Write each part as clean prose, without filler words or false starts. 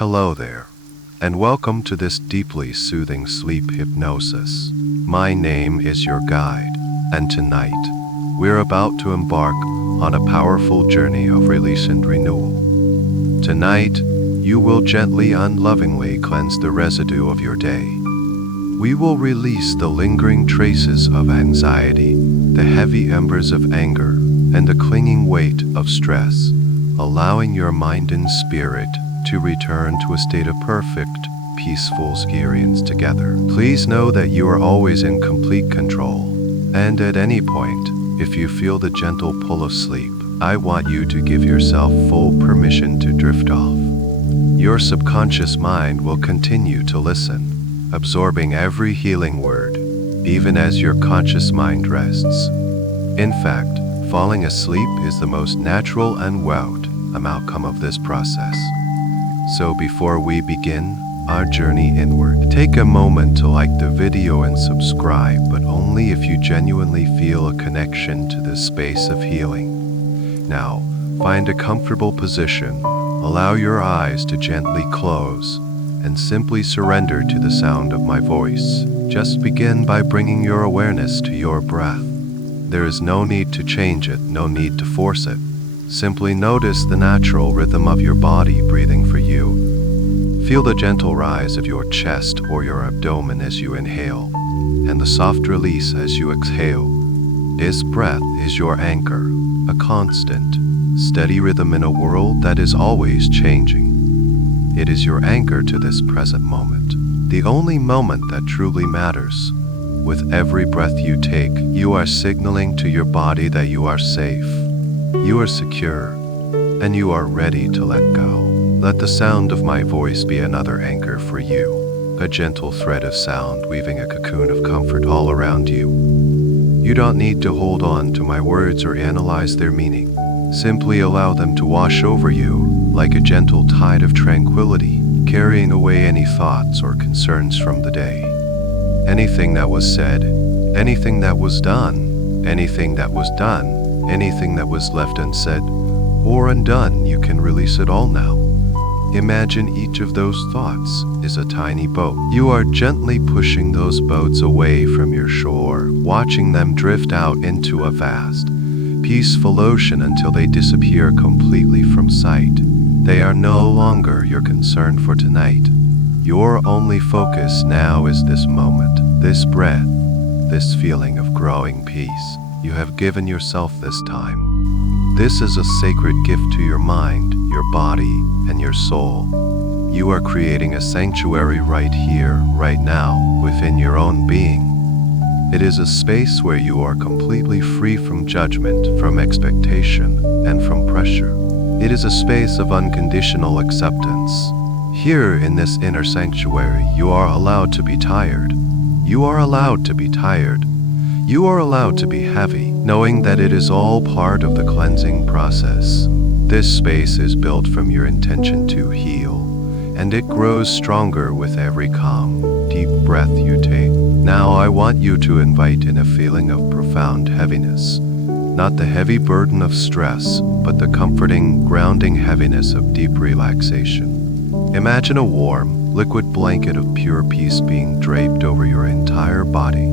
Hello there, and welcome to this deeply soothing sleep hypnosis. My name is your guide, and tonight, we're about to embark on a powerful journey of release and renewal. Tonight, you will gently and lovingly cleanse the residue of your day. We will release the lingering traces of anxiety, the heavy embers of anger, and the clinging weight of stress, allowing your mind and spirit to return to a state of perfect, peaceful experience together. Please know that you are always in complete control, and at any point, if you feel the gentle pull of sleep, I want you to give yourself full permission to drift off. Your subconscious mind will continue to listen, absorbing every healing word, even as your conscious mind rests. In fact, falling asleep is the most natural and welcome outcome of this process. So before we begin our journey inward, take a moment to like the video and subscribe, but only if you genuinely feel a connection to this space of healing. Now, find a comfortable position, allow your eyes to gently close, and simply surrender to the sound of my voice. Just begin by bringing your awareness to your breath. There is no need to change it, no need to force it. Simply notice the natural rhythm of your body breathing for you. Feel the gentle rise of your chest or your abdomen as you inhale, and the soft release as you exhale. This breath is your anchor, a constant, steady rhythm in a world that is always changing. It is your anchor to this present moment, the only moment that truly matters. With every breath you take, you are signaling to your body that you are safe, you are secure, and you are ready to let go. Let the sound of my voice be another anchor for you, a gentle thread of sound weaving a cocoon of comfort all around you. You don't need to hold on to my words or analyze their meaning. Simply allow them to wash over you like a gentle tide of tranquility, carrying away any thoughts or concerns from the day. Anything that was said, anything that was done, anything that was done, anything that was left unsaid or undone, you can release it all now. Imagine each of those thoughts is a tiny boat. You are gently pushing those boats away from your shore, watching them drift out into a vast, peaceful ocean until they disappear completely from sight. They are no longer your concern for tonight. Your only focus now is this moment, this breath, this feeling of growing peace. You have given yourself this time. This is a sacred gift to your mind, your body, and your soul. You are creating a sanctuary right here, right now, within your own being. It is a space where you are completely free from judgment, from expectation, and from pressure. It is a space of unconditional acceptance. Here in this inner sanctuary, you are allowed to be tired. You are allowed to be tired. You are allowed to be heavy, knowing that it is all part of the cleansing process. This space is built from your intention to heal, and it grows stronger with every calm, deep breath you take. Now I want you to invite in a feeling of profound heaviness, not the heavy burden of stress, but the comforting, grounding heaviness of deep relaxation. Imagine a warm, liquid blanket of pure peace being draped over your entire body.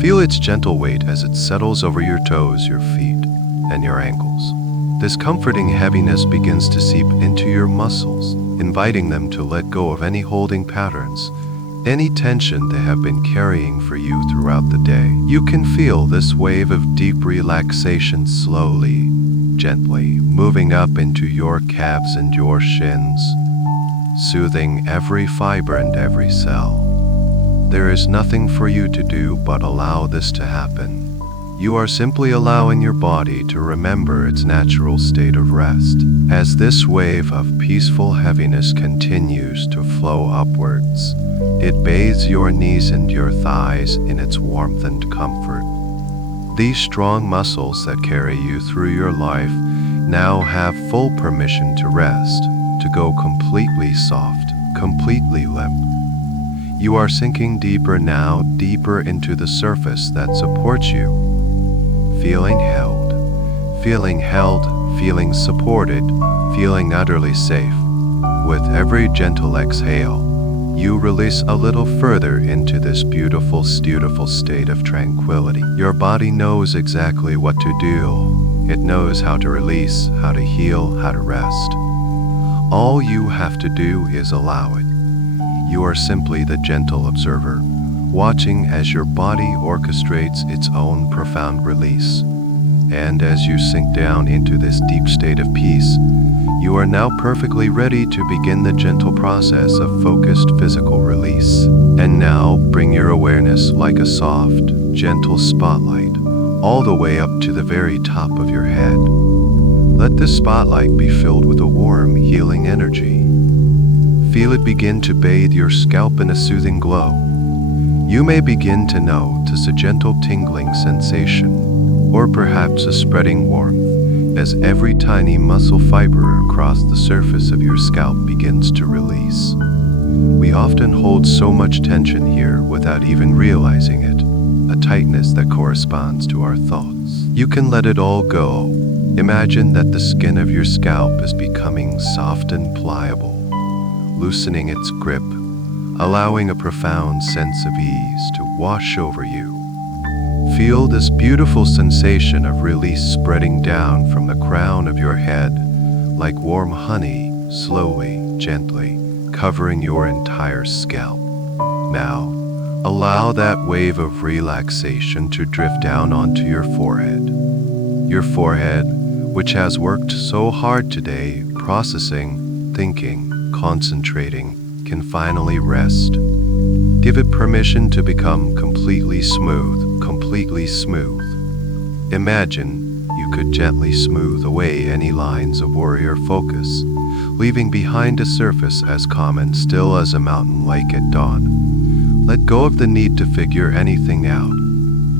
Feel its gentle weight as it settles over your toes, your feet, and your ankles. This comforting heaviness begins to seep into your muscles, inviting them to let go of any holding patterns, any tension they have been carrying for you throughout the day. You can feel this wave of deep relaxation slowly, gently moving up into your calves and your shins, soothing every fiber and every cell. There is nothing for you to do but allow this to happen. You are simply allowing your body to remember its natural state of rest. As this wave of peaceful heaviness continues to flow upwards, it bathes your knees and your thighs in its warmth and comfort. These strong muscles that carry you through your life now have full permission to rest, to go completely soft, completely limp. You are sinking deeper now, deeper into the surface that supports you. Feeling held, feeling supported, feeling utterly safe. With every gentle exhale, you release a little further into this beautiful state of tranquility. Your body knows exactly what to do. It knows how to release, how to heal, how to rest. All you have to do is allow it. You are simply the gentle observer, watching as your body orchestrates its own profound release. And as you sink down into this deep state of peace, you are now perfectly ready to begin the gentle process of focused physical release. And now bring your awareness like a soft, gentle spotlight all the way up to the very top of your head. Let this spotlight be filled with a warm, healing energy. Feel it begin to bathe your scalp in a soothing glow. You may begin to notice a gentle tingling sensation, or perhaps a spreading warmth, as every tiny muscle fiber across the surface of your scalp begins to release. We often hold so much tension here without even realizing it, a tightness that corresponds to our thoughts. You can let it all go. Imagine that the skin of your scalp is becoming soft and pliable, loosening its grip, allowing a profound sense of ease to wash over you. Feel this beautiful sensation of release spreading down from the crown of your head like warm honey, slowly, gently, covering your entire scalp. Now, allow that wave of relaxation to drift down onto your forehead. Your forehead, which has worked so hard today, processing, thinking, concentrating, can finally rest. Give it permission to become completely smooth, completely smooth. Imagine you could gently smooth away any lines of worry or focus, leaving behind a surface as calm and still as a mountain lake at dawn. Let go of the need to figure anything out.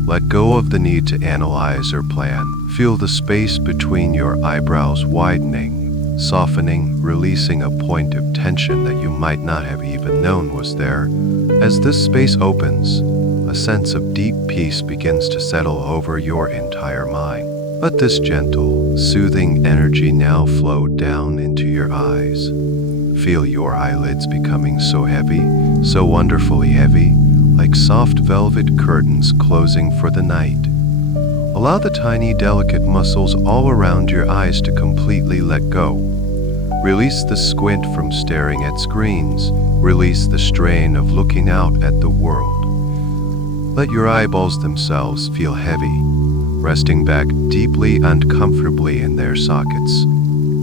Let go of the need to analyze or plan. Feel the space between your eyebrows widening, softening, releasing a point of tension that you might not have even known was there. As this space opens, a sense of deep peace begins to settle over your entire mind. Let this gentle, soothing energy now flow down into your eyes. Feel your eyelids becoming so heavy, so wonderfully heavy, like soft velvet curtains closing for the night. Allow the tiny, delicate muscles all around your eyes to completely let go. Release the squint from staring at screens. Release the strain of looking out at the world. Let your eyeballs themselves feel heavy, resting back deeply and comfortably in their sockets.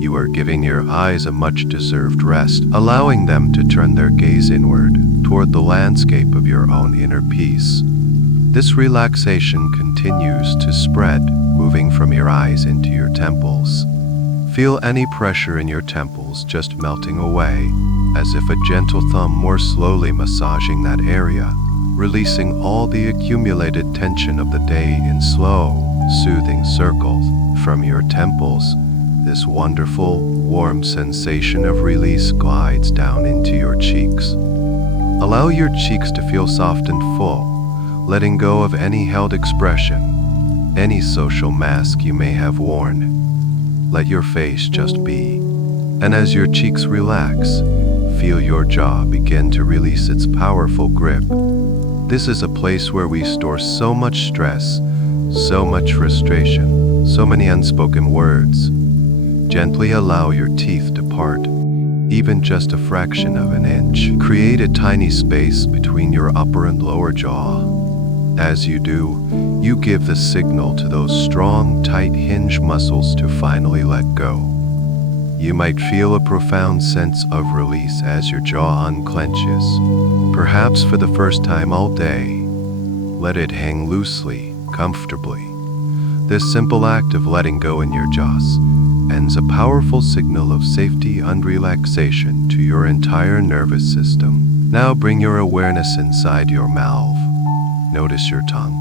You are giving your eyes a much-deserved rest, allowing them to turn their gaze inward, toward the landscape of your own inner peace. This relaxation continues to spread, moving from your eyes into your temples. Feel any pressure in your temples just melting away, as if a gentle thumb more slowly massaging that area, releasing all the accumulated tension of the day in slow, soothing circles from your temples. This wonderful, warm sensation of release glides down into your cheeks. Allow your cheeks to feel soft and full, letting go of any held expression, any social mask you may have worn. Let your face just be. And as your cheeks relax, feel your jaw begin to release its powerful grip. This is a place where we store so much stress, so much frustration, so many unspoken words. Gently allow your teeth to part, even just a fraction of an inch. Create a tiny space between your upper and lower jaw. As you do, you give the signal to those strong, tight hinge muscles to finally let go. You might feel a profound sense of release as your jaw unclenches, perhaps for the first time all day. Let it hang loosely, comfortably. This simple act of letting go in your jaws sends a powerful signal of safety and relaxation to your entire nervous system. Now bring your awareness inside your mouth. Notice your tongue.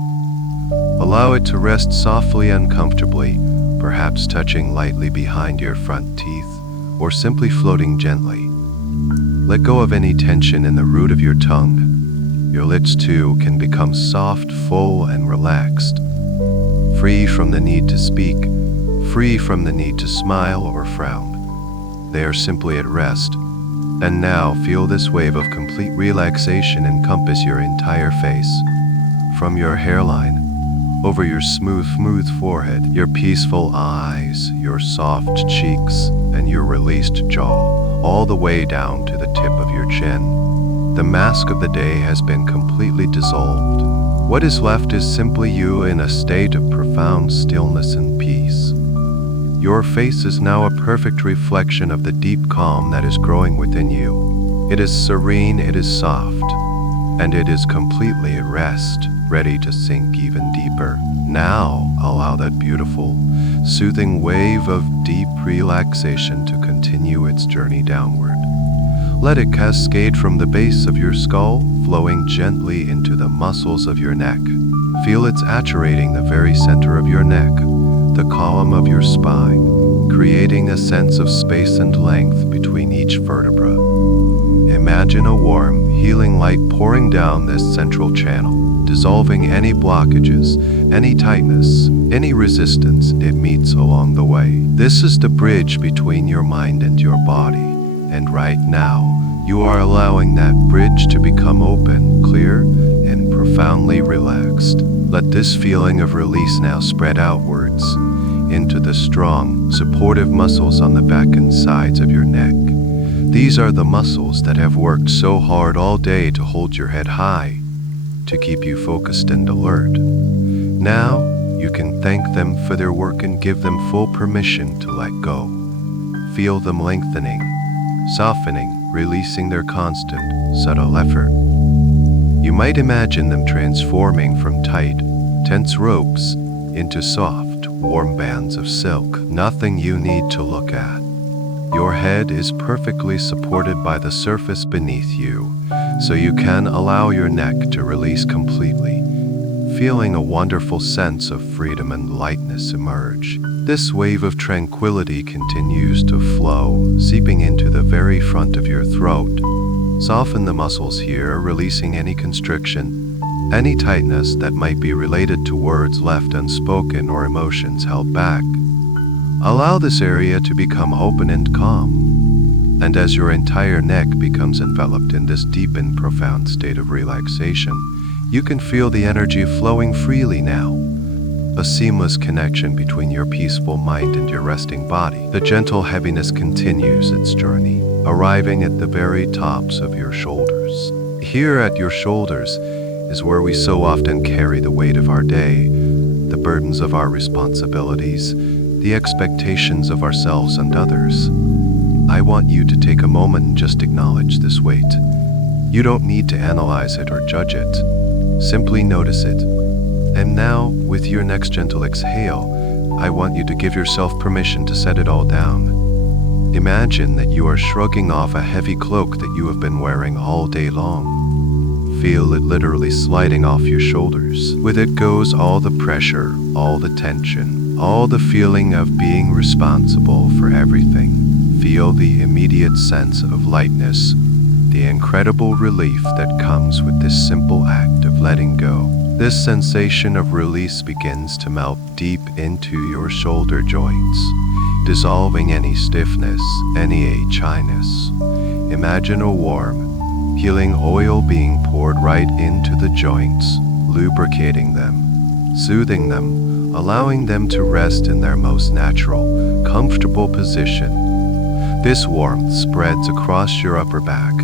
Allow it to rest softly and comfortably, perhaps touching lightly behind your front teeth, or simply floating gently. Let go of any tension in the root of your tongue. Your lips too can become soft, full, and relaxed, free from the need to speak, free from the need to smile or frown. They are simply at rest, And now feel this wave of complete relaxation encompass your entire face. From your hairline, over your smooth forehead, your peaceful eyes, your soft cheeks, and your released jaw, all the way down to the tip of your chin. The mask of the day has been completely dissolved. What is left is simply you in a state of profound stillness and peace. Your face is now a perfect reflection of the deep calm that is growing within you. It is serene, it is soft, and it is completely at rest, ready to sink even deeper. Now, allow that beautiful, soothing wave of deep relaxation to continue its journey downward. Let it cascade from the base of your skull, flowing gently into the muscles of your neck. Feel it saturating the very center of your neck, the column of your spine, creating a sense of space and length between each vertebra. Imagine a warm, healing light pouring down this central channel, dissolving any blockages, any tightness, any resistance it meets along the way. This is the bridge between your mind and your body, and right now, you are allowing that bridge to become open, clear, and profoundly relaxed. Let this feeling of release now spread outwards into the strong, supportive muscles on the back and sides of your neck. These are the muscles that have worked so hard all day to hold your head high, to keep you focused and alert. Now, you can thank them for their work and give them full permission to let go. Feel them lengthening, softening, releasing their constant, subtle effort. You might imagine them transforming from tight, tense ropes into soft, warm bands of silk. Nothing you need to look at. Your head is perfectly supported by the surface beneath you, so you can allow your neck to release completely, feeling a wonderful sense of freedom and lightness emerge. This wave of tranquility continues to flow, seeping into the very front of your throat. Soften the muscles here, releasing any constriction, any tightness that might be related to words left unspoken or emotions held back. Allow this area to become open and calm. And as your entire neck becomes enveloped in this deep and profound state of relaxation, you can feel the energy flowing freely now. A seamless connection between your peaceful mind and your resting body. The gentle heaviness continues its journey, arriving at the very tops of your shoulders. Here at your shoulders is where we so often carry the weight of our day, the burdens of our responsibilities, the expectations of ourselves and others. I want you to take a moment and just acknowledge this weight. You don't need to analyze it or judge it. Simply notice it. And now, with your next gentle exhale, I want you to give yourself permission to set it all down. Imagine that you are shrugging off a heavy cloak that you have been wearing all day long. Feel it literally sliding off your shoulders. With it goes all the pressure, all the tension, all the feeling of being responsible for everything. Feel the immediate sense of lightness, the incredible relief that comes with this simple act of letting go. This sensation of release begins to melt deep into your shoulder joints, dissolving any stiffness, any achiness. Imagine a warm, healing oil being poured right into the joints, lubricating them, soothing them, allowing them to rest in their most natural, comfortable position. This warmth spreads across your upper back,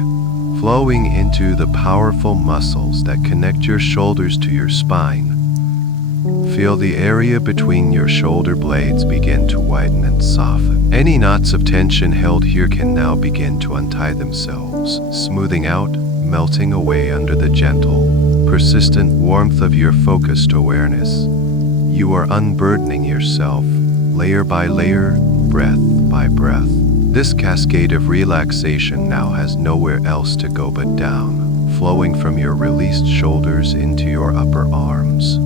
flowing into the powerful muscles that connect your shoulders to your spine. Feel the area between your shoulder blades begin to widen and soften. Any knots of tension held here can now begin to untie themselves, smoothing out, melting away under the gentle, persistent warmth of your focused awareness. You are unburdening yourself, layer by layer, breath by breath. This cascade of relaxation now has nowhere else to go but down, flowing from your released shoulders into your upper arms.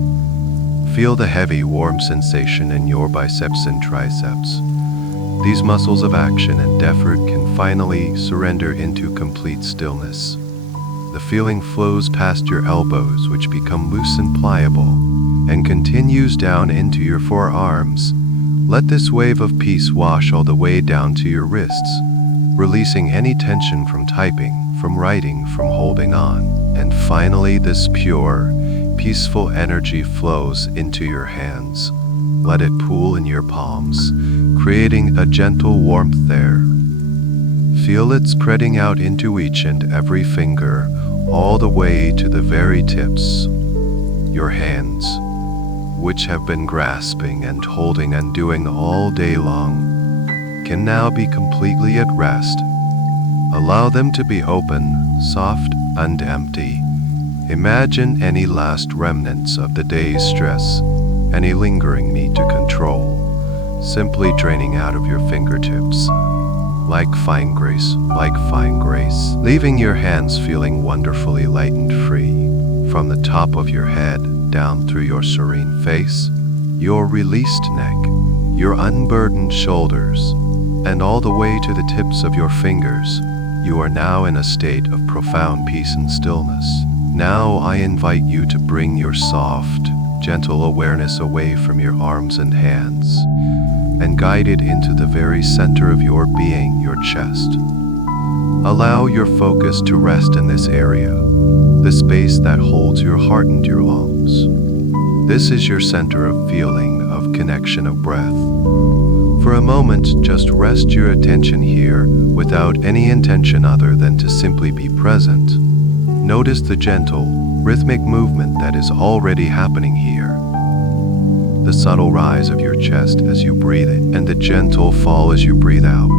Feel the heavy, warm sensation in your biceps and triceps. These muscles of action and effort can finally surrender into complete stillness. The feeling flows past your elbows, which become loose and pliable, and continues down into your forearms. Let this wave of peace wash all the way down to your wrists, releasing any tension from typing, from writing, from holding on. And finally, this pure, peaceful energy flows into your hands. Let it pool in your palms, creating a gentle warmth there. Feel it spreading out into each and every finger, all the way to the very tips. Your hands, which have been grasping and holding and doing all day long, can now be completely at rest. Allow them to be open, soft, and empty. Imagine any last remnants of the day's stress, any lingering need to control, simply draining out of your fingertips. Like fine grace, leaving your hands feeling wonderfully light and free. From the top of your head, down through your serene face, your released neck, your unburdened shoulders, and all the way to the tips of your fingers, you are now in a state of profound peace and stillness. Now I invite you to bring your soft, gentle awareness away from your arms and hands, and guide it into the very center of your being, your chest. Allow your focus to rest in this area, the space that holds your heart and your lungs. This is your center of feeling, of connection, of breath. For a moment, just rest your attention here without any intention other than to simply be present. Notice the gentle, rhythmic movement that is already happening here. The subtle rise of your chest as you breathe in, and the gentle fall as you breathe out.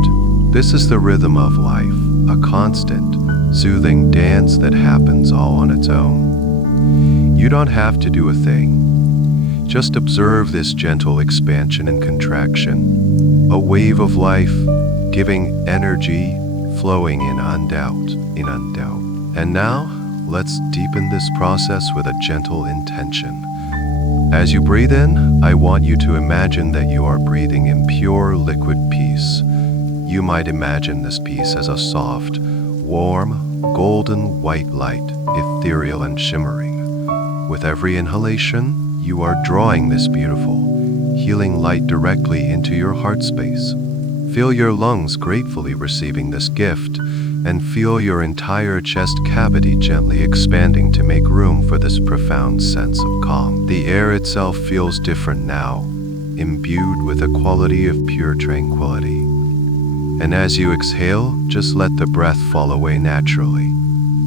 This is the rhythm of life, a constant, soothing dance that happens all on its own. You don't have to do a thing. Just observe this gentle expansion and contraction, a wave of life, giving energy, flowing in undoubt. And now, let's deepen this process with a gentle intention. As you breathe in, I want you to imagine that you are breathing in pure liquid peace. You might imagine this peace as a soft, warm, golden white light, ethereal and shimmering. With every inhalation, you are drawing this beautiful, healing light directly into your heart space. Feel your lungs gratefully receiving this gift, and feel your entire chest cavity gently expanding to make room for this profound sense of calm. The air itself feels different now, imbued with a quality of pure tranquility. And as you exhale, just let the breath fall away naturally,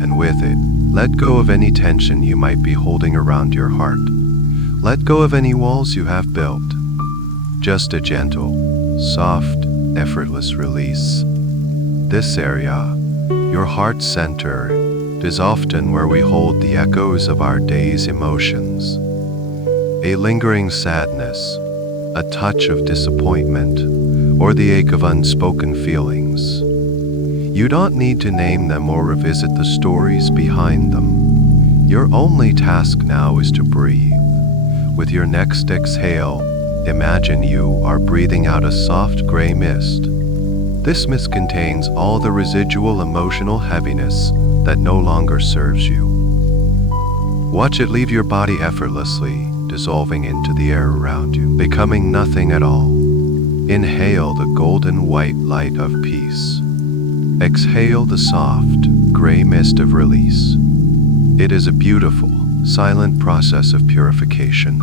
and with it, let go of any tension you might be holding around your heart. Let go of any walls you have built. Just a gentle, soft, effortless release. This area, your heart center, is often where we hold the echoes of our day's emotions. A lingering sadness, a touch of disappointment, or the ache of unspoken feelings. You don't need to name them or revisit the stories behind them. Your only task now is to breathe. With your next exhale, imagine you are breathing out a soft gray mist. This mist contains all the residual emotional heaviness that no longer serves you. Watch it leave your body effortlessly, dissolving into the air around you, becoming nothing at all. Inhale the golden white light of peace. Exhale the soft, gray mist of release. It is a beautiful, silent process of purification.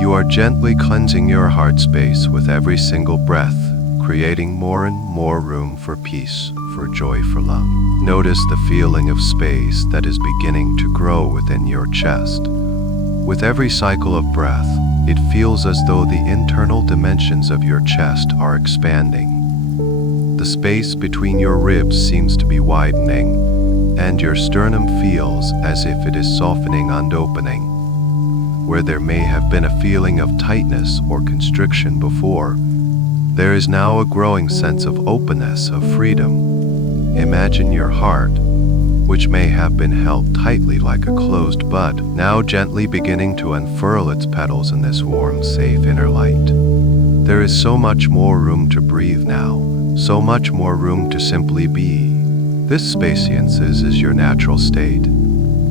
You are gently cleansing your heart space with every single breath, creating more and more room for peace, for joy, for love. Notice the feeling of space that is beginning to grow within your chest. With every cycle of breath, it feels as though the internal dimensions of your chest are expanding. The space between your ribs seems to be widening, and your sternum feels as if it is softening and opening. Where there may have been a feeling of tightness or constriction before, there is now a growing sense of openness, of freedom. Imagine your heart, which may have been held tightly like a closed bud, now gently beginning to unfurl its petals in this warm, safe inner light. There is so much more room to breathe now, so much more room to simply be. This spacience is your natural state.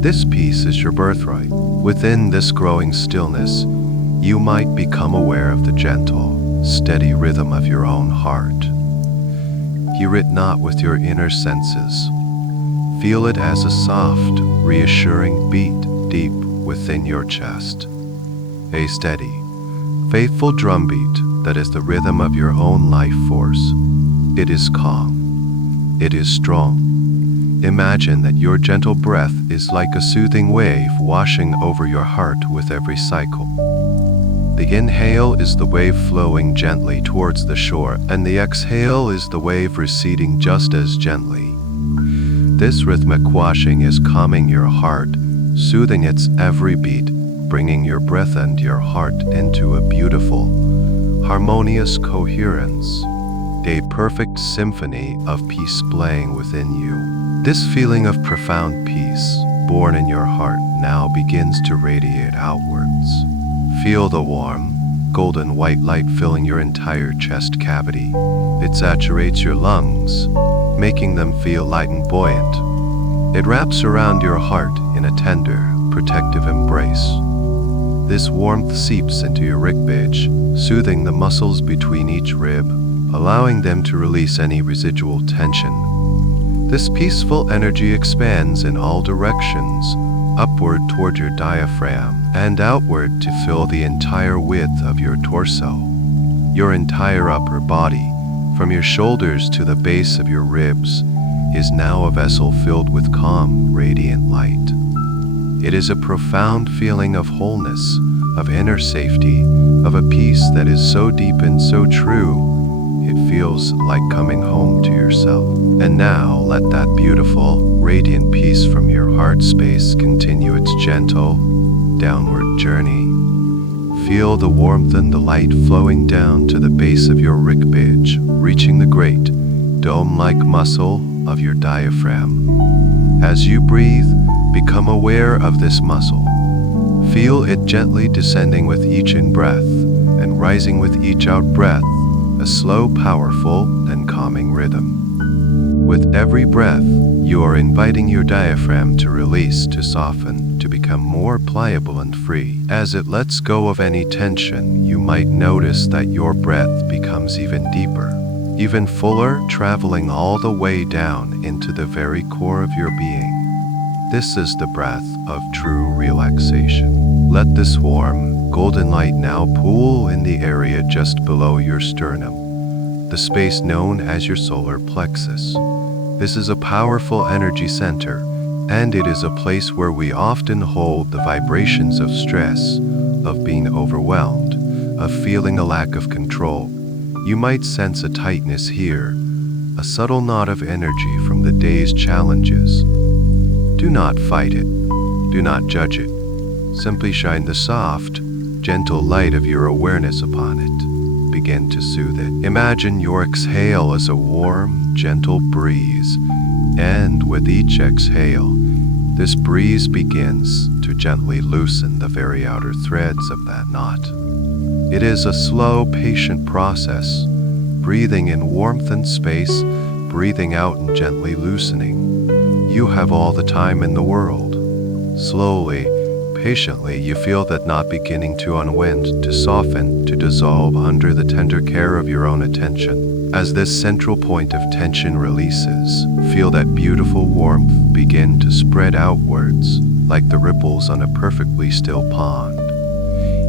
This peace is your birthright. Within this growing stillness, you might become aware of the gentle, steady rhythm of your own heart. Hear it not with your inner senses. Feel it as a soft, reassuring beat deep within your chest. A steady, faithful drumbeat that is the rhythm of your own life force. It is calm. It is strong. Imagine that your gentle breath is like a soothing wave washing over your heart with every cycle. The inhale is the wave flowing gently towards the shore, and the exhale is the wave receding just as gently. This rhythmic washing is calming your heart, soothing its every beat, bringing your breath and your heart into a beautiful, harmonious coherence, a perfect symphony of peace playing within you. This feeling of profound peace, born in your heart, now begins to radiate outwards. Feel the warm, golden white light filling your entire chest cavity. It saturates your lungs, making them feel light and buoyant. It wraps around your heart in a tender, protective embrace. This warmth seeps into your ribcage, soothing the muscles between each rib, allowing them to release any residual tension. This peaceful energy expands in all directions, upward toward your diaphragm and outward to fill the entire width of your torso. Your entire upper body, from your shoulders to the base of your ribs, is now a vessel filled with calm, radiant light. It is a profound feeling of wholeness, of inner safety, of a peace that is so deep and so true, it feels like coming home to yourself. And now let that beautiful, radiant peace from your heart space continue its gentle, downward journey. Feel the warmth and the light flowing down to the base of your ribcage, reaching the great, dome-like muscle of your diaphragm. As you breathe, become aware of this muscle. Feel it gently descending with each in-breath and rising with each out-breath, a slow, powerful, and calming rhythm. With every breath, you are inviting your diaphragm to release, to soften, to become more pliable and free. As it lets go of any tension, you might notice that your breath becomes even deeper, even fuller, traveling all the way down into the very core of your being. This is the breath of true relaxation. Let this warm, golden light now pool in the area just below your sternum, the space known as your solar plexus. This is a powerful energy center, and it is a place where we often hold the vibrations of stress, of being overwhelmed, of feeling a lack of control. You might sense a tightness here, a subtle knot of energy from the day's challenges. Do not fight it. Do not judge it. Simply shine the soft, gentle light of your awareness upon it. Begin to soothe it. Imagine your exhale as a warm, gentle breeze, and with each exhale, this breeze begins to gently loosen the very outer threads of that knot. It is a slow, patient process, breathing in warmth and space, breathing out and gently loosening. You have all the time in the world. Slowly, patiently, you feel that knot beginning to unwind, to soften, to dissolve under the tender care of your own attention. As this central point of tension releases, feel that beautiful warmth begin to spread outwards, like the ripples on a perfectly still pond.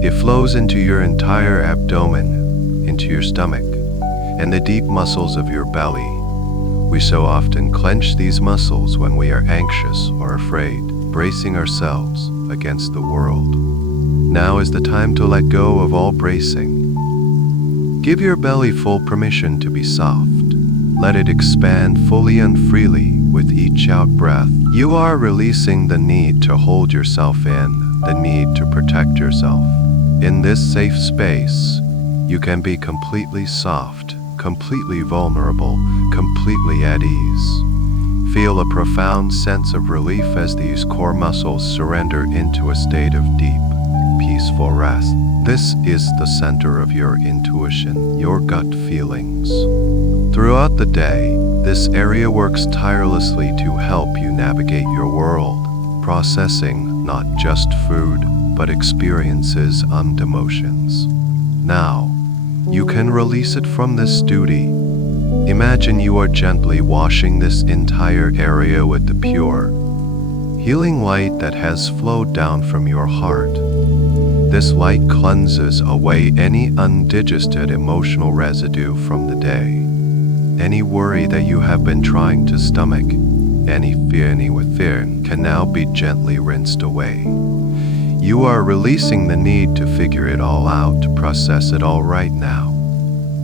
It flows into your entire abdomen, into your stomach, and the deep muscles of your belly. We so often clench these muscles when we are anxious or afraid, bracing ourselves against the world. Now is the time to let go of all bracing. Give your belly full permission to be soft. Let it expand fully and freely with each out-breath. You are releasing the need to hold yourself in, the need to protect yourself. In this safe space, you can be completely soft, completely vulnerable, completely at ease. Feel a profound sense of relief as these core muscles surrender into a state of deep, peaceful rest. This is the center of your intuition, your gut feelings. Throughout the day, this area works tirelessly to help you navigate your world, processing not just food, but experiences and emotions. Now, you can release it from this duty. Imagine you are gently washing this entire area with the pure, healing light that has flowed down from your heart. This light cleanses away any undigested emotional residue from the day. Any worry that you have been trying to stomach, any fear within can now be gently rinsed away. You are releasing the need to figure it all out, to process it all right now.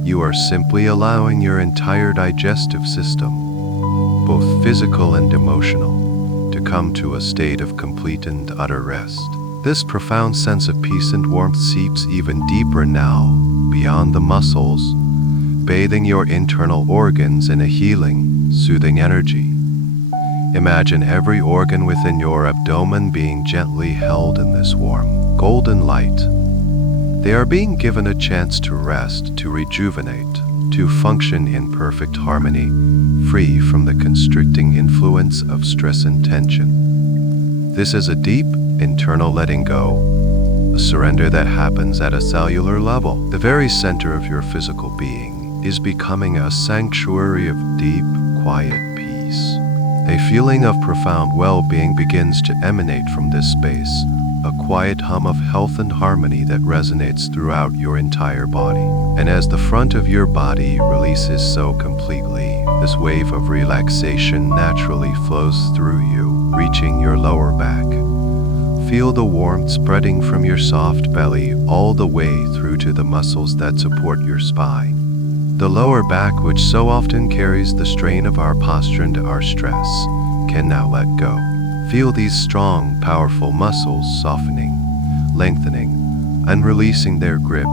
You are simply allowing your entire digestive system, both physical and emotional, to come to a state of complete and utter rest. This profound sense of peace and warmth seeps even deeper now, beyond the muscles, bathing your internal organs in a healing, soothing energy. Imagine every organ within your abdomen being gently held in this warm, golden light. They are being given a chance to rest, to rejuvenate, to function in perfect harmony, free from the constricting influence of stress and tension. This is a deep, internal letting go, a surrender that happens at a cellular level. The very center of your physical being is becoming a sanctuary of deep, quiet peace. A feeling of profound well-being begins to emanate from this space, a quiet hum of health and harmony that resonates throughout your entire body. And as the front of your body releases so completely, this wave of relaxation naturally flows through you, reaching your lower back. Feel the warmth spreading from your soft belly all the way through to the muscles that support your spine. The lower back, which so often carries the strain of our posture and our stress, can now let go. Feel these strong, powerful muscles softening, lengthening, and releasing their grip.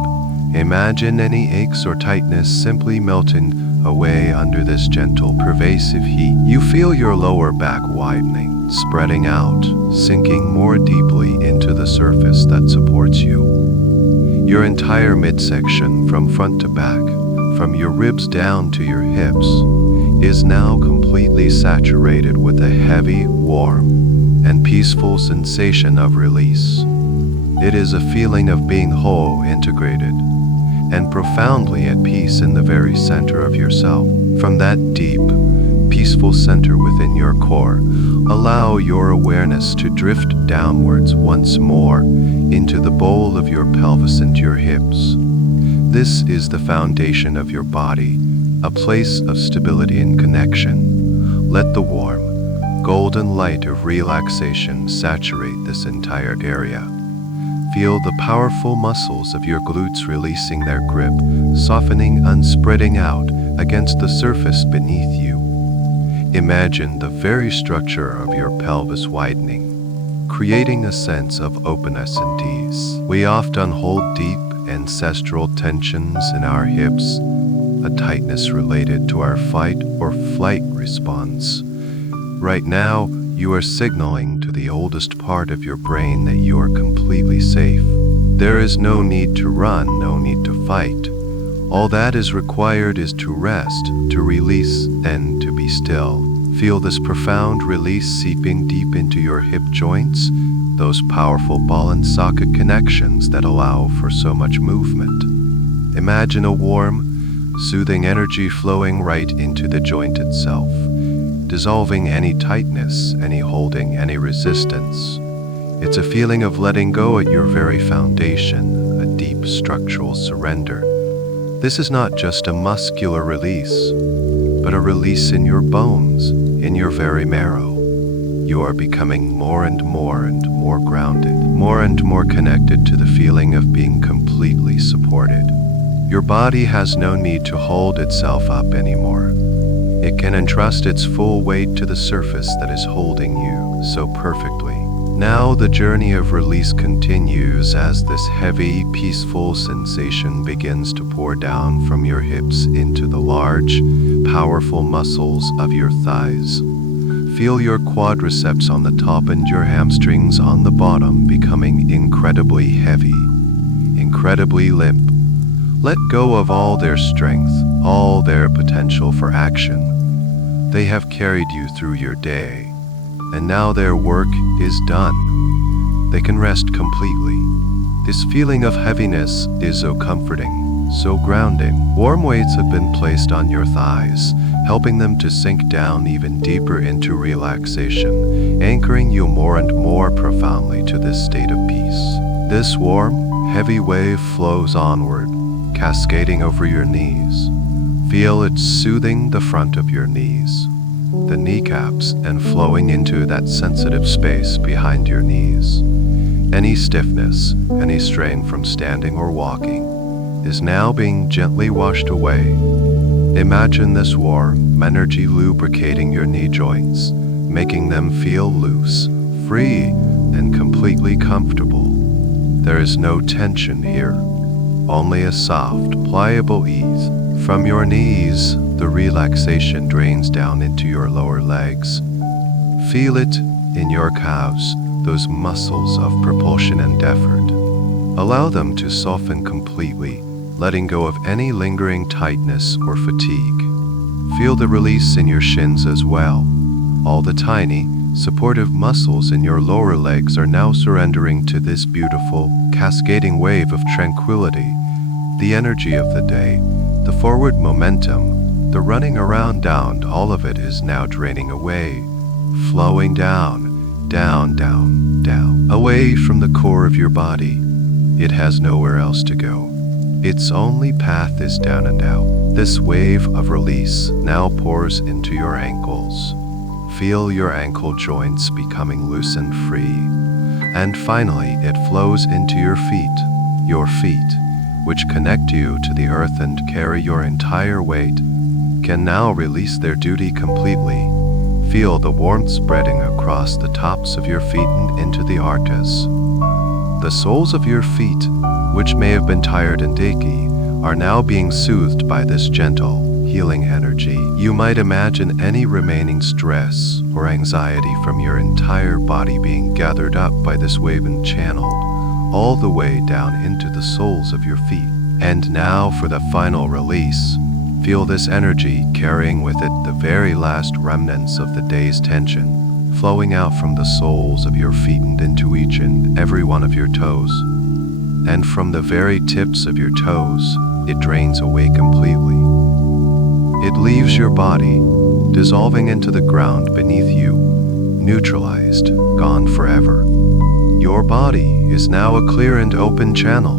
Imagine any aches or tightness simply melting away under this gentle, pervasive heat. You feel your lower back widening, spreading out, sinking more deeply into the surface that supports you. Your entire midsection, from front to back, from your ribs down to your hips, is now completely saturated with a heavy, warm, and peaceful sensation of release. It is a feeling of being whole, integrated, and profoundly at peace in the very center of yourself. From that deep, peaceful center within your core, allow your awareness to drift downwards once more into the bowl of your pelvis and your hips. This is the foundation of your body, a place of stability and connection. Let the warm, golden light of relaxation saturate this entire area. Feel the powerful muscles of your glutes releasing their grip, softening and spreading out against the surface beneath you. Imagine the very structure of your pelvis widening, creating a sense of openness and ease. We often hold deep ancestral tensions in our hips, a tightness related to our fight or flight response. Right now, you are signaling to the oldest part of your brain that you are completely safe. There is no need to run, no need to fight. All that is required is to rest, to release, and to be still. Feel this profound release seeping deep into your hip joints, those powerful ball and socket connections that allow for so much movement. Imagine a warm, soothing energy flowing right into the joint itself, dissolving any tightness, any holding, any resistance. It's a feeling of letting go at your very foundation, a deep structural surrender. This is not just a muscular release, but a release in your bones, in your very marrow. You are becoming more and more grounded, more and more connected to the feeling of being completely supported. Your body has no need to hold itself up anymore. It can entrust its full weight to the surface that is holding you so perfectly. Now the journey of release continues as this heavy, peaceful sensation begins to pour down from your hips into the large, powerful muscles of your thighs. Feel your quadriceps on the top and your hamstrings on the bottom becoming incredibly heavy, incredibly limp. Let go of all their strength, all their potential for action. They have carried you through your day, and now their work is done. They can rest completely. This feeling of heaviness is so comforting. so grounding. Warm weights have been placed on your thighs, helping them to sink down even deeper into relaxation, anchoring you more and more profoundly to this state of peace. This warm, heavy wave flows onward, cascading over your knees. Feel it soothing the front of your knees, the kneecaps, and flowing into that sensitive space behind your knees. Any stiffness, any strain from standing or walking, is now being gently washed away. Imagine this warm energy lubricating your knee joints, making them feel loose, free, and completely comfortable. There is no tension here, only a soft, pliable ease. From your knees, the relaxation drains down into your lower legs. Feel it in your calves, those muscles of propulsion and effort. Allow them to soften completely, letting go of any lingering tightness or fatigue. Feel the release in your shins as well. All the tiny, supportive muscles in your lower legs are now surrendering to this beautiful, cascading wave of tranquility. The energy of the day, the forward momentum, the running around down, all of it is now draining away, flowing down, down, down, down, away from the core of your body. It has nowhere else to go. Its only path is down and out. This wave of release now pours into your ankles. Feel your ankle joints becoming loose and free. And finally, it flows into your feet, which connect you to the earth and carry your entire weight, can now release their duty completely. Feel the warmth spreading across the tops of your feet and into the arches. The soles of your feet, which may have been tired and achy, are now being soothed by this gentle, healing energy. You might imagine any remaining stress or anxiety from your entire body being gathered up by this wave and channeled all the way down into the soles of your feet. And now for the final release. Feel this energy carrying with it the very last remnants of the day's tension, flowing out from the soles of your feet and into each and every one of your toes. And from the very tips of your toes, it drains away completely. It leaves your body, dissolving into the ground beneath you, neutralized, gone forever. Your body is now a clear and open channel.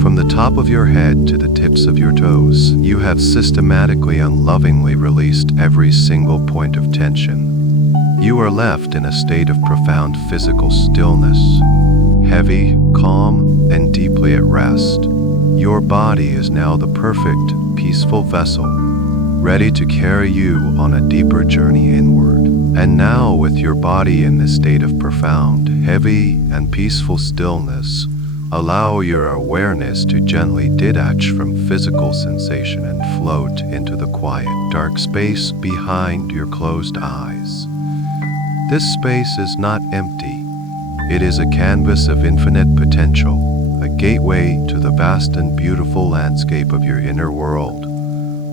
From the top of your head to the tips of your toes, you have systematically and lovingly released every single point of tension. You are left in a state of profound physical stillness, heavy, calm, and deeply at rest. Your body is now the perfect, peaceful vessel, ready to carry you on a deeper journey inward. And now, with your body in this state of profound, heavy, and peaceful stillness, allow your awareness to gently detach from physical sensation and float into the quiet, dark space behind your closed eyes. This space is not empty. It is a canvas of infinite potential, a gateway to the vast and beautiful landscape of your inner world.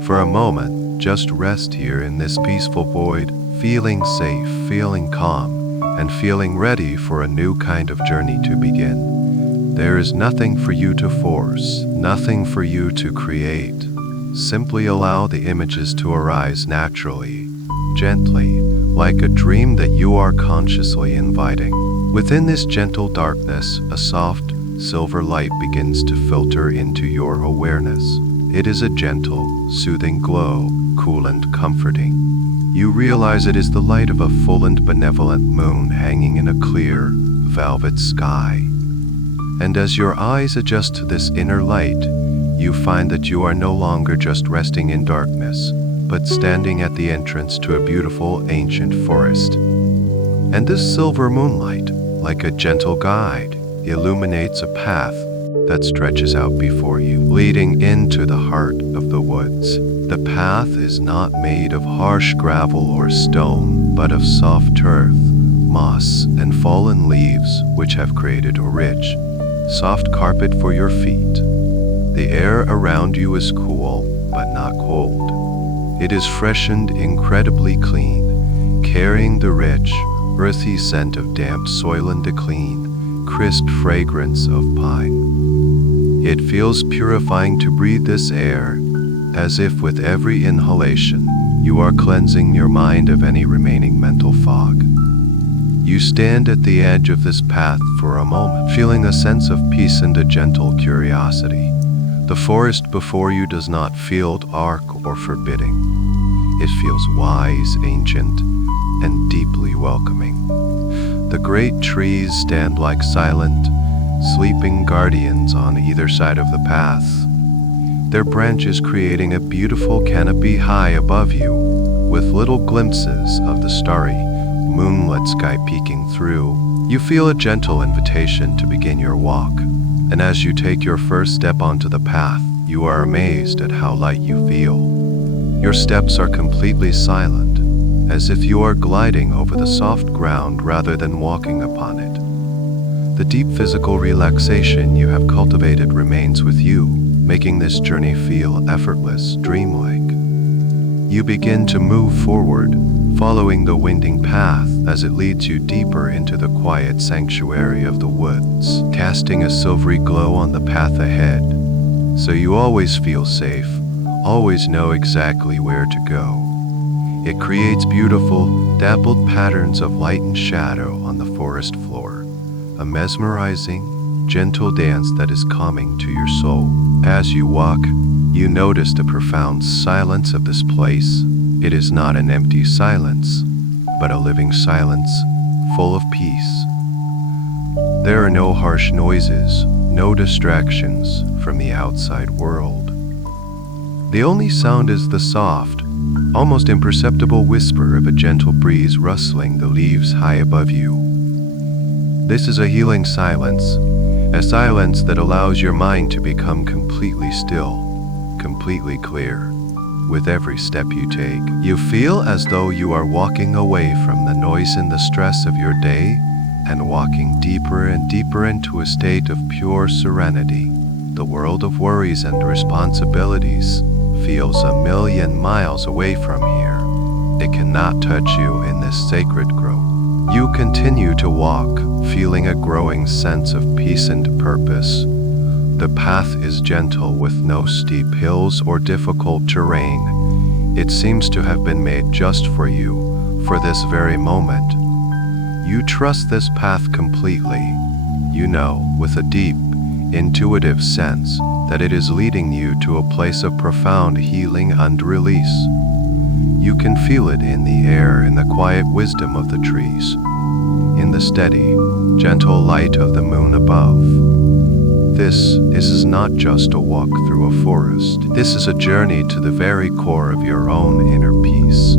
For a moment, just rest here in this peaceful void, feeling safe, feeling calm, and feeling ready for a new kind of journey to begin. There is nothing for you to force, nothing for you to create. Simply allow the images to arise naturally, gently, like a dream that you are consciously inviting. Within this gentle darkness, a soft, silver light begins to filter into your awareness. It is a gentle, soothing glow, cool and comforting. You realize it is the light of a full and benevolent moon hanging in a clear, velvet sky. And as your eyes adjust to this inner light, you find that you are no longer just resting in darkness, but standing at the entrance to a beautiful ancient forest. And this silver moonlight, like a gentle guide, illuminates a path that stretches out before you, leading into the heart of the woods. The path is not made of harsh gravel or stone, but of soft earth, moss, and fallen leaves, which have created a rich, soft carpet for your feet. The air around you is cool, but not cold. It is fresh and incredibly clean, carrying the rich, earthy scent of damp soil and the clean, crisp fragrance of pine. It feels purifying to breathe this air, as if with every inhalation, you are cleansing your mind of any remaining mental fog. You stand at the edge of this path for a moment, feeling a sense of peace and a gentle curiosity. The forest before you does not feel dark or forbidding. It feels wise, ancient, and deeply welcoming. The great trees stand like silent, sleeping guardians on either side of the path, their branches creating a beautiful canopy high above you, with little glimpses of the starry, moonlit sky peeking through. You feel a gentle invitation to begin your walk, and as you take your first step onto the path, you are amazed at how light you feel. Your steps are completely silent, as if you are gliding over the soft ground rather than walking upon it. The deep physical relaxation you have cultivated remains with you, making this journey feel effortless, dreamlike. You begin to move forward, following the winding path as it leads you deeper into the quiet sanctuary of the woods, casting a silvery glow on the path ahead, so you always feel safe, always know exactly where to go. It creates beautiful, dappled patterns of light and shadow on the forest floor, a mesmerizing, gentle dance that is calming to your soul. As you walk, you notice the profound silence of this place. It is not an empty silence, but a living silence, full of peace. There are no harsh noises, no distractions from the outside world. The only sound is the soft, almost imperceptible whisper of a gentle breeze rustling the leaves high above you. This is a healing silence, a silence that allows your mind to become completely still, completely clear. With every step you take, you feel as though you are walking away from the noise and the stress of your day and walking deeper and deeper into a state of pure serenity. The world of worries and responsibilities feels a million miles away from here. It cannot touch you in this sacred grove. You continue to walk, feeling a growing sense of peace and purpose. The path is gentle with no steep hills or difficult terrain. It seems to have been made just for you, for this very moment. You trust this path completely. You know, with a deep, intuitive sense, that it is leading you to a place of profound healing and release. You can feel it in the air, in the quiet wisdom of the trees, in the steady, gentle light of the moon above. This is not just a walk through a forest. This is a journey to the very core of your own inner peace.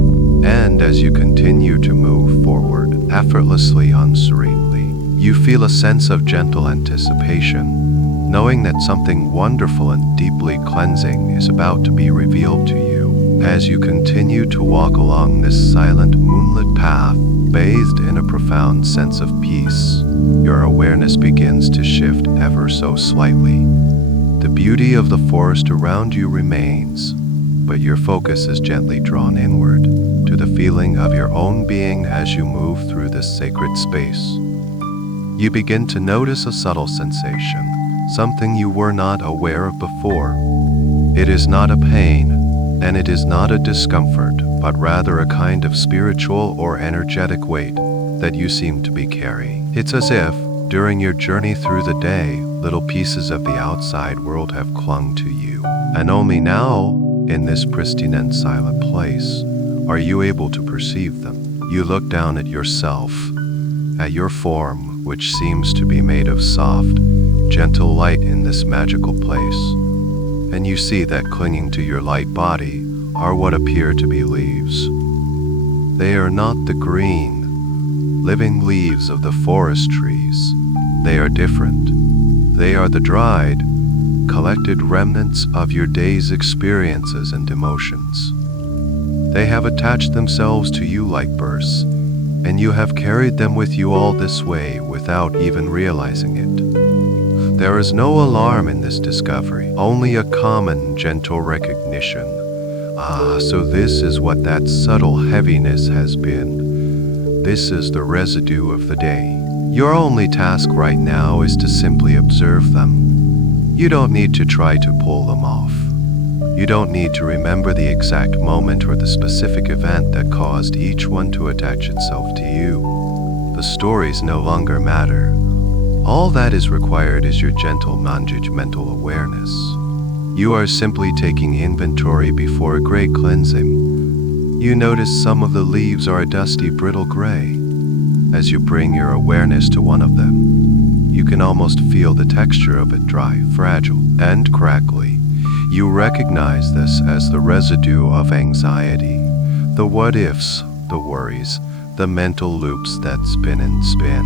And as you continue to move forward, effortlessly and serenely, you feel a sense of gentle anticipation, knowing that something wonderful and deeply cleansing is about to be revealed to you. As you continue to walk along this silent, moonlit path, bathed in a profound sense of peace, your awareness begins to shift ever so slightly. The beauty of the forest around you remains, but your focus is gently drawn inward to the feeling of your own being as you move through this sacred space. You begin to notice a subtle sensation, something you were not aware of before. It is not a pain, and it is not a discomfort, but rather a kind of spiritual or energetic weight that you seem to be carrying. It's as if, during your journey through the day, little pieces of the outside world have clung to you. And only now, in this pristine and silent place, are you able to perceive them. You look down at yourself, at your form, which seems to be made of soft, gentle light in this magical place. And you see that clinging to your light body are what appear to be leaves. They are not the green, living leaves of the forest trees. They are different. They are the dried, collected remnants of your day's experiences and emotions. They have attached themselves to you like burrs, and you have carried them with you all this way without even realizing it. There is no alarm in this discovery, only a calm and gentle recognition. So this is what that subtle heaviness has been. This is the residue of the day. Your only task right now is to simply observe them. You don't need to try to pull them off. You don't need to remember the exact moment or the specific event that caused each one to attach itself to you. The stories no longer matter. All that is required is your gentle, non-judgmental awareness. You are simply taking inventory before a great cleansing. You notice some of the leaves are a dusty, brittle gray. As you bring your awareness to one of them, you can almost feel the texture of it, dry, fragile, and crackly. You recognize this as the residue of anxiety, the what-ifs, the worries, the mental loops that spin and spin.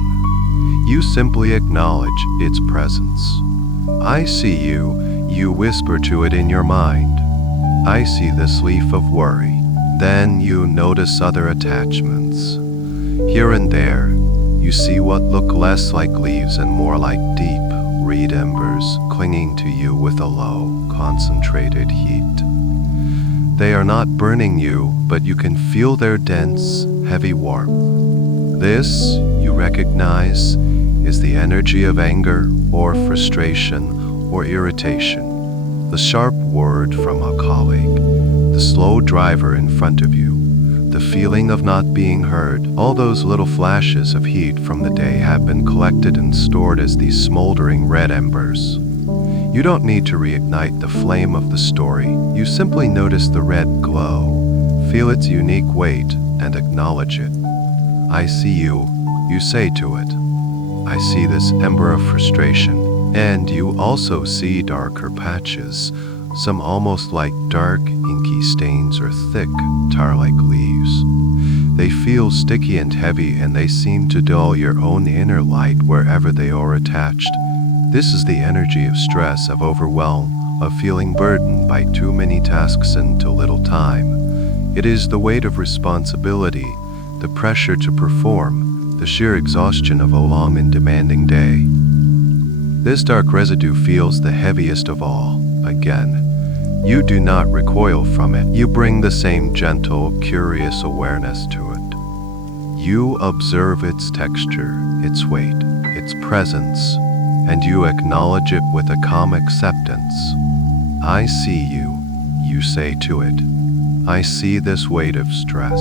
You simply acknowledge its presence. I see you, you whisper to it in your mind. I see this leaf of worry. Then you notice other attachments. Here and there, you see what look less like leaves and more like deep, reed embers clinging to you with a low, concentrated heat. They are not burning you, but you can feel their dense, heavy warmth. This, you recognize, is the energy of anger or frustration or irritation, the sharp word from a colleague, the slow driver in front of you, the feeling of not being heard. All those little flashes of heat from the day have been collected and stored as these smoldering red embers. You don't need to reignite the flame of the story. You simply notice the red glow, feel its unique weight, and acknowledge it. I see you, you say to it. I see this ember of frustration, and you also see darker patches, some almost like dark, inky stains or thick, tar-like leaves. They feel sticky and heavy, and they seem to dull your own inner light wherever they are attached. This is the energy of stress, of overwhelm, of feeling burdened by too many tasks and too little time. It is the weight of responsibility, the pressure to perform, the sheer exhaustion of a long and demanding day. This dark residue feels the heaviest of all. Again, you do not recoil from it. You bring the same gentle, curious awareness to it. You observe its texture, its weight, its presence, and you acknowledge it with a calm acceptance. I see you, you say to it. I see this weight of stress.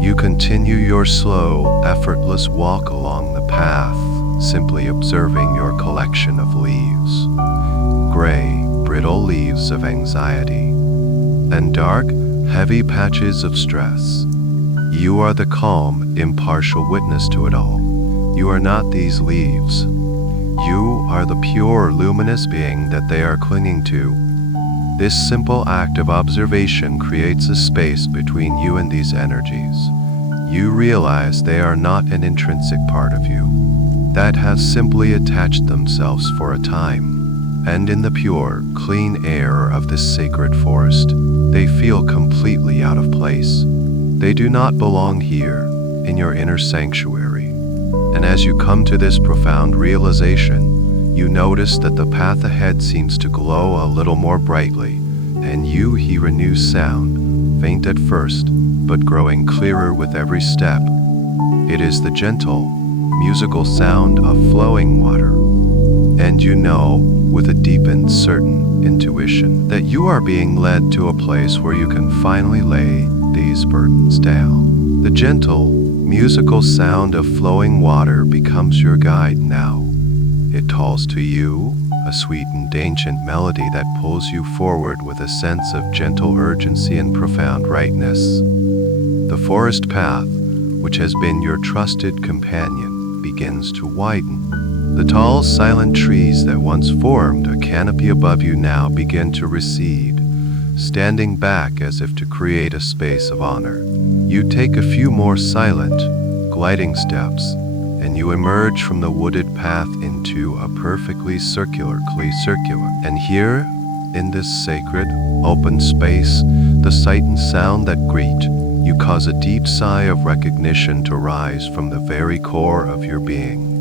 You continue your slow, effortless walk along the path, simply observing your collection of leaves. Gray, brittle leaves of anxiety, and dark, heavy patches of stress. You are the calm, impartial witness to it all. You are not these leaves. You are the pure, luminous being that they are clinging to. This simple act of observation creates a space between you and these energies. You realize they are not an intrinsic part of you, that have simply attached themselves for a time. And in the pure, clean air of this sacred forest, they feel completely out of place. They do not belong here, in your inner sanctuary. And as you come to this profound realization, you notice that the path ahead seems to glow a little more brightly, and you hear a new sound, faint at first, but growing clearer with every step. It is the gentle, musical sound of flowing water. And you know, with a deep and certain intuition, that you are being led to a place where you can finally lay these burdens down. The gentle, musical sound of flowing water becomes your guide now. It calls to you, a sweet and ancient melody that pulls you forward with a sense of gentle urgency and profound rightness. The forest path, which has been your trusted companion, begins to widen. The tall, silent trees that once formed a canopy above you now begin to recede, standing back as if to create a space of honor. You take a few more silent, gliding steps, and you emerge from the wooded path into a perfectly circular. And here, in this sacred, open space, the sight and sound that greet, you cause a deep sigh of recognition to rise from the very core of your being.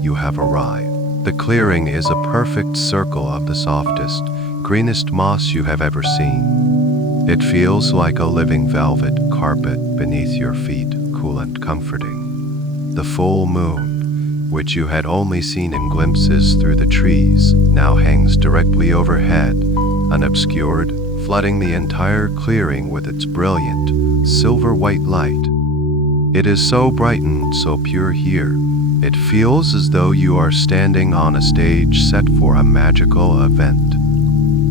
You have arrived. The clearing is a perfect circle of the softest, greenest moss you have ever seen. It feels like a living velvet carpet beneath your feet, cool and comforting. The full moon, which you had only seen in glimpses through the trees, now hangs directly overhead, unobscured, flooding the entire clearing with its brilliant, silver-white light. It is so bright and so pure here, it feels as though you are standing on a stage set for a magical event.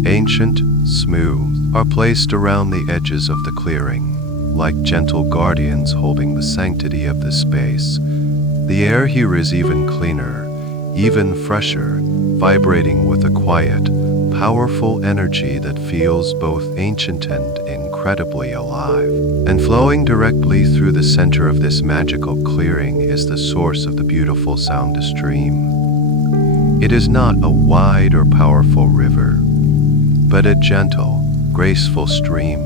Ancient, smooth, are placed around the edges of the clearing, like gentle guardians holding the sanctity of the space. The air here is even cleaner, even fresher, vibrating with a quiet, powerful energy that feels both ancient and incredibly alive. And flowing directly through the center of this magical clearing is the source of the beautiful sound stream. It is not a wide or powerful river, but a gentle, graceful stream,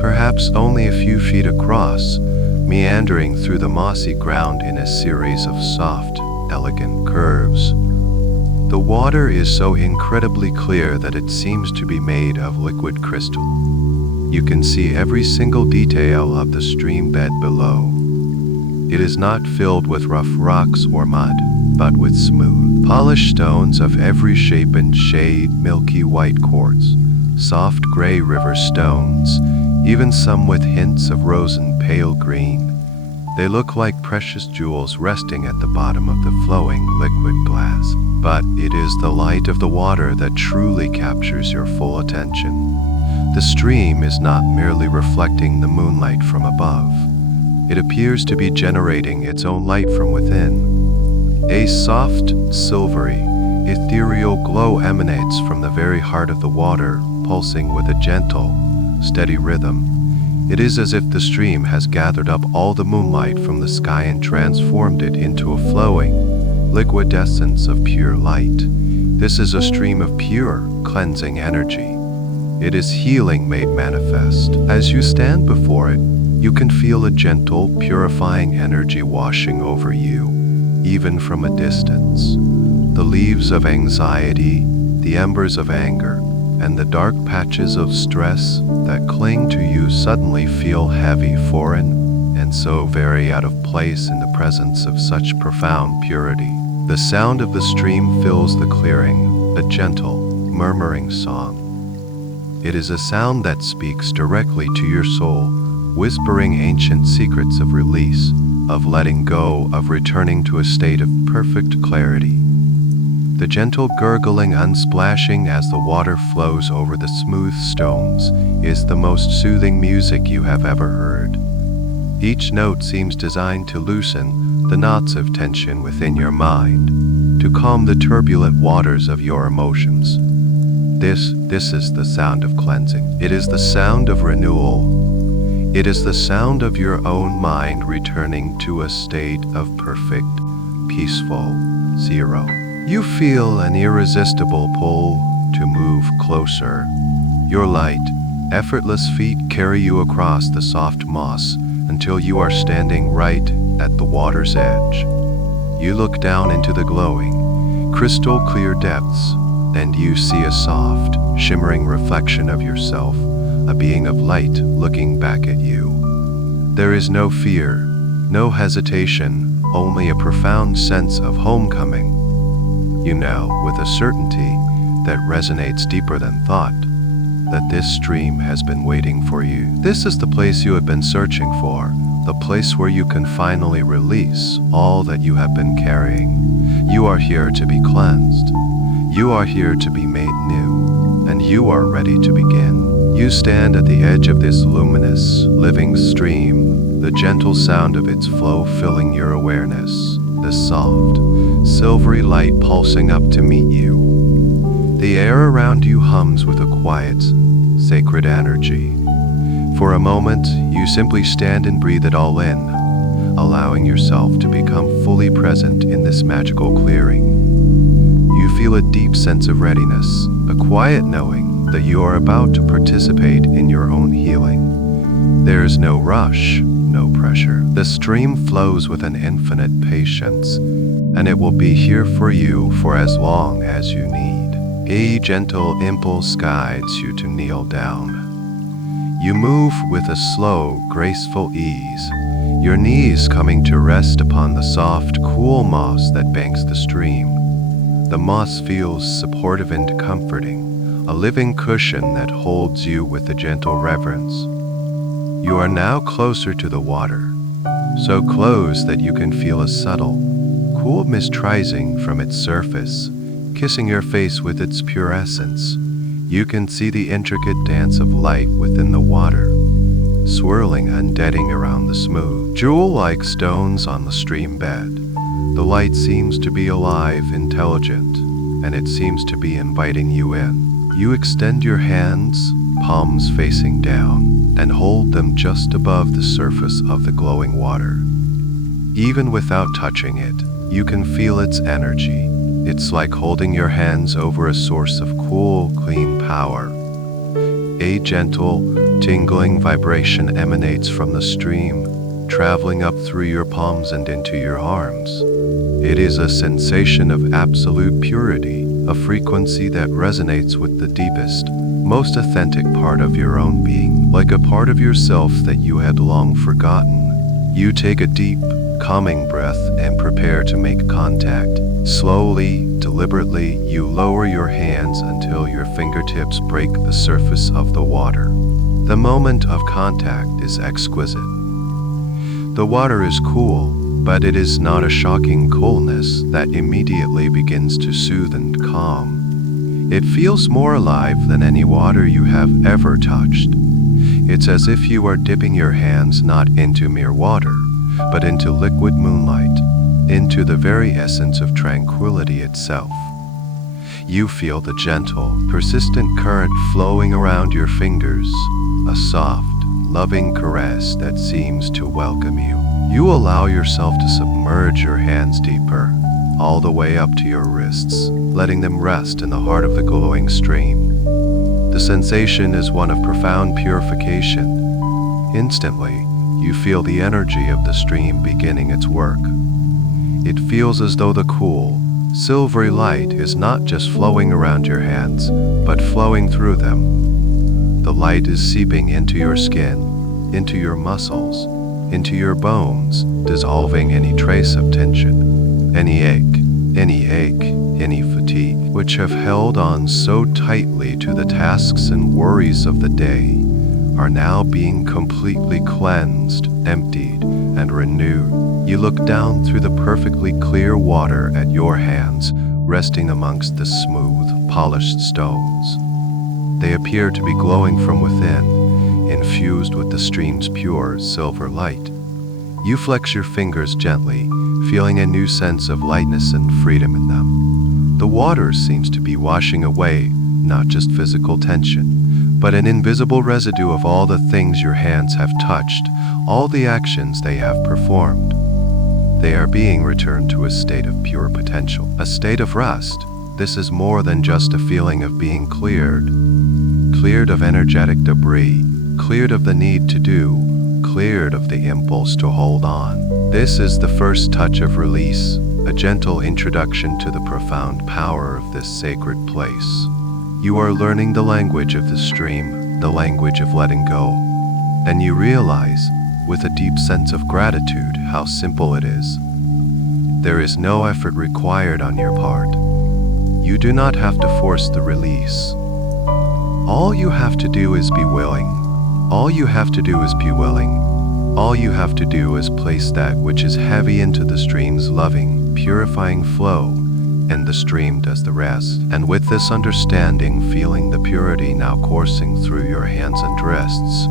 perhaps only a few feet across, meandering through the mossy ground in a series of soft, elegant curves. The water is so incredibly clear that it seems to be made of liquid crystal. You can see every single detail of the stream bed below. It is not filled with rough rocks or mud, but with smooth, polished stones of every shape and shade, milky white quartz, soft gray river stones, even some with hints of rose and pale green. They look like precious jewels resting at the bottom of the flowing liquid glass. But it is the light of the water that truly captures your full attention. The stream is not merely reflecting the moonlight from above. It appears to be generating its own light from within. A soft, silvery, ethereal glow emanates from the very heart of the water, pulsing with a gentle, steady rhythm. It is as if the stream has gathered up all the moonlight from the sky and transformed it into a flowing, liquid essence of pure light. This is a stream of pure, cleansing energy. It is healing made manifest. As you stand before it, you can feel a gentle, purifying energy washing over you, even from a distance. The leaves of anxiety, the embers of anger, and the dark patches of stress that cling to you suddenly feel heavy, foreign, and so very out of place in the presence of such profound purity. The sound of the stream fills the clearing, a gentle, murmuring song. It is a sound that speaks directly to your soul, whispering ancient secrets of release, of letting go, of returning to a state of perfect clarity. The gentle gurgling unsplashing as the water flows over the smooth stones is the most soothing music you have ever heard. Each note seems designed to loosen the knots of tension within your mind, to calm the turbulent waters of your emotions. This is the sound of cleansing. It is the sound of renewal. It is the sound of your own mind returning to a state of perfect, peaceful zero. You feel an irresistible pull to move closer. Your light, effortless feet carry you across the soft moss until you are standing right at the water's edge. You look down into the glowing, crystal clear depths, and you see a soft, shimmering reflection of yourself, a being of light looking back at you. There is no fear, no hesitation, only a profound sense of homecoming. You know, with a certainty that resonates deeper than thought, that this stream has been waiting for you. This is the place you have been searching for, the place where you can finally release all that you have been carrying. You are here to be cleansed. You are here to be made new, and you are ready to begin. You stand at the edge of this luminous, living stream, the gentle sound of its flow filling your awareness, the soft, silvery light pulsing up to meet you. The air around you hums with a quiet, sacred energy. For a moment, you simply stand and breathe it all in, allowing yourself to become fully present in this magical clearing. You feel a deep sense of readiness, a quiet knowing that you are about to participate in your own healing. There is no rush, no pressure. The stream flows with an infinite patience, and it will be here for you for as long as you need. A gentle impulse guides you to kneel down. You move with a slow, graceful ease, your knees coming to rest upon the soft, cool moss that banks the stream. The moss feels supportive and comforting, a living cushion that holds you with a gentle reverence. You are now closer to the water, so close that you can feel a subtle, cool mist rising from its surface, kissing your face with its pure essence. You can see the intricate dance of light within the water, swirling and deadening around the smooth, jewel-like stones on the stream bed. The light seems to be alive, intelligent, and it seems to be inviting you in. You extend your hands, palms facing down, and hold them just above the surface of the glowing water. Even without touching it, you can feel its energy. It's like holding your hands over a source of cool, clean power. A gentle, tingling vibration emanates from the stream, traveling up through your palms and into your arms. It is a sensation of absolute purity, a frequency that resonates with the deepest, most authentic part of your own being, like a part of yourself that you had long forgotten. You take a deep, calming breath and prepare to make contact. Slowly, deliberately, you lower your hands until your fingertips break the surface of the water. The moment of contact is exquisite. The water is cool, but it is not a shocking coolness that immediately begins to soothe and calm. It feels more alive than any water you have ever touched. It's as if you are dipping your hands not into mere water, but into liquid moonlight, into the very essence of tranquility itself. You feel the gentle, persistent current flowing around your fingers, a soft, loving caress that seems to welcome you. You allow yourself to submerge your hands deeper, all the way up to your wrists, letting them rest in the heart of the glowing stream. The sensation is one of profound purification. Instantly, you feel the energy of the stream beginning its work. It feels as though the cool, silvery light is not just flowing around your hands, but flowing through them. The light is seeping into your skin, into your muscles, into your bones, dissolving any trace of tension, any ache, any fatigue, which have held on so tightly to the tasks and worries of the day, are now being completely cleansed, emptied, and renewed. You look down through the perfectly clear water at your hands, resting amongst the smooth, polished stones. They appear to be glowing from within, infused with the stream's pure silver light. You flex your fingers gently, feeling a new sense of lightness and freedom in them. The water seems to be washing away not just physical tension, but an invisible residue of all the things your hands have touched, all the actions they have performed. They are being returned to a state of pure potential, a state of rest. This is more than just a feeling of being cleared of energetic debris, cleared of the need to do, cleared of the impulse to hold on. This is the first touch of release, a gentle introduction to the profound power of this sacred place. You are learning the language of the stream, the language of letting go, and you realize, with a deep sense of gratitude, how simple it is. There is no effort required on your part. You do not have to force the release. All you have to do is be willing. All you have to do is be willing. All you have to do is place that which is heavy into the stream's loving, purifying flow, and the stream does the rest. And with this understanding, feeling the purity now coursing through your hands and wrists,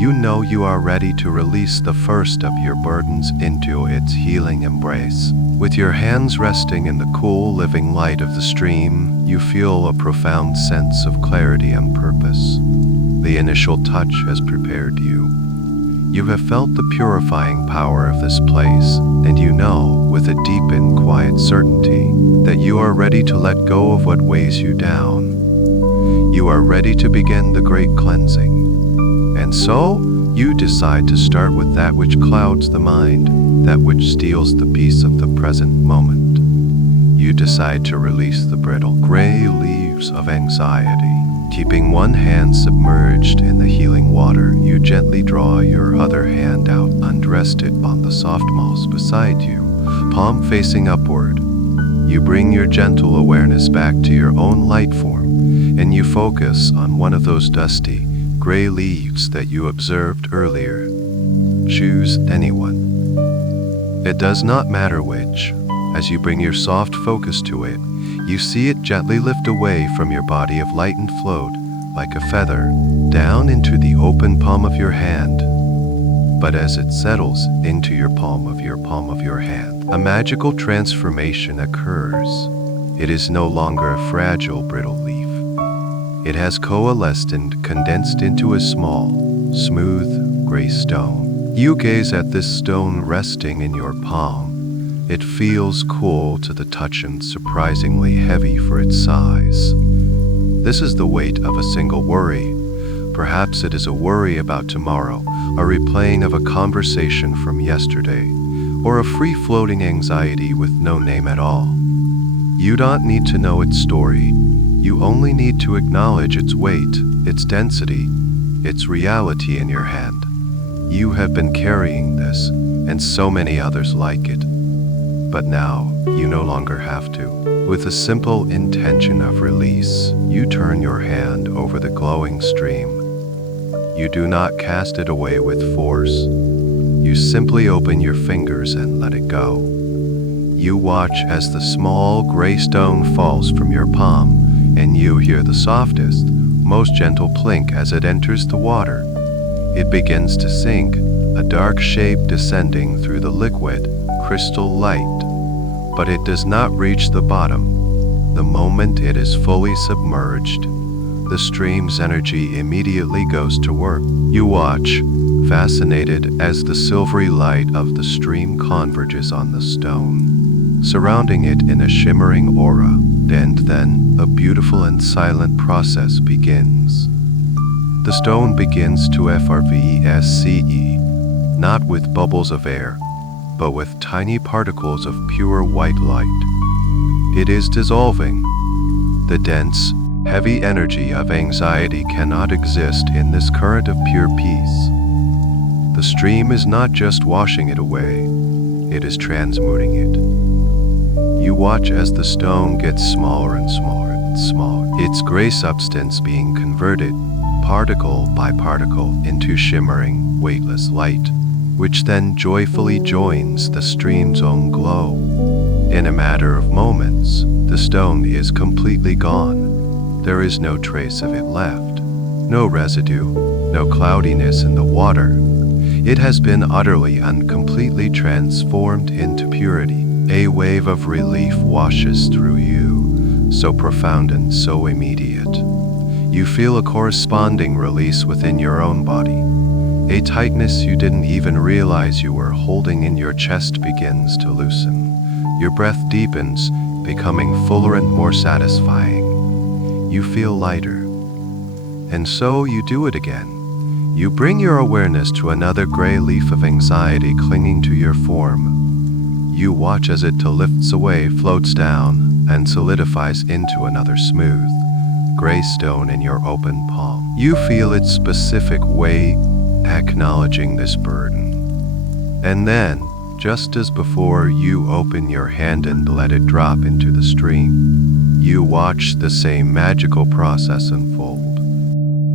you know you are ready to release the first of your burdens into its healing embrace. With your hands resting in the cool, living light of the stream, you feel a profound sense of clarity and purpose. The initial touch has prepared you. You have felt the purifying power of this place, and you know, with a deep and quiet certainty, that you are ready to let go of what weighs you down. You are ready to begin the great cleansing. And so, you decide to start with that which clouds the mind, that which steals the peace of the present moment. You decide to release the brittle, gray leaves of anxiety. Keeping one hand submerged in the healing water, you gently draw your other hand out and rest it on the soft moss beside you, palm facing upward. You bring your gentle awareness back to your own light form, and you focus on one of those dusty, gray leaves that you observed earlier. Choose anyone. It does not matter which. As you bring your soft focus to it, you see it gently lift away from your body of light and float, like a feather, down into the open palm of your hand. But as it settles into your palm of your hand, a magical transformation occurs. It is no longer a fragile, brittle leaf. It has coalesced and condensed into a small, smooth, gray stone. You gaze at this stone resting in your palm. It feels cool to the touch and surprisingly heavy for its size. This is the weight of a single worry. Perhaps it is a worry about tomorrow, a replaying of a conversation from yesterday, or a free-floating anxiety with no name at all. You don't need to know its story. You only need to acknowledge its weight, its density, its reality in your hand. You have been carrying this, and so many others like it. But now, you no longer have to. With a simple intention of release, you turn your hand over the glowing stream. You do not cast it away with force. You simply open your fingers and let it go. You watch as the small gray stone falls from your palm, and you hear the softest, most gentle plink as it enters the water. It begins to sink, a dark shape descending through the liquid, crystal light. But it does not reach the bottom. The moment it is fully submerged, the stream's energy immediately goes to work. You watch, fascinated, as the silvery light of the stream converges on the stone, surrounding it in a shimmering aura. And then, a beautiful and silent process begins. The stone begins to effervesce, not with bubbles of air, but with tiny particles of pure white light. It is dissolving. The dense, heavy energy of anxiety cannot exist in this current of pure peace. The stream is not just washing it away, it is transmuting it. You watch as the stone gets smaller and smaller and smaller, its gray substance being converted, particle by particle, into shimmering, weightless light, which then joyfully joins the stream's own glow. In a matter of moments, the stone is completely gone. There is no trace of it left, no residue, no cloudiness in the water. It has been utterly and completely transformed into purity. A wave of relief washes through you, so profound and so immediate. You feel a corresponding release within your own body. A tightness you didn't even realize you were holding in your chest begins to loosen. Your breath deepens, becoming fuller and more satisfying. You feel lighter. And so you do it again. You bring your awareness to another gray leaf of anxiety clinging to your form. You watch as it lifts away, floats down, and solidifies into another smooth, gray stone in your open palm. You feel its specific weight, acknowledging this burden. And then, just as before, you open your hand and let it drop into the stream. You watch the same magical process unfold.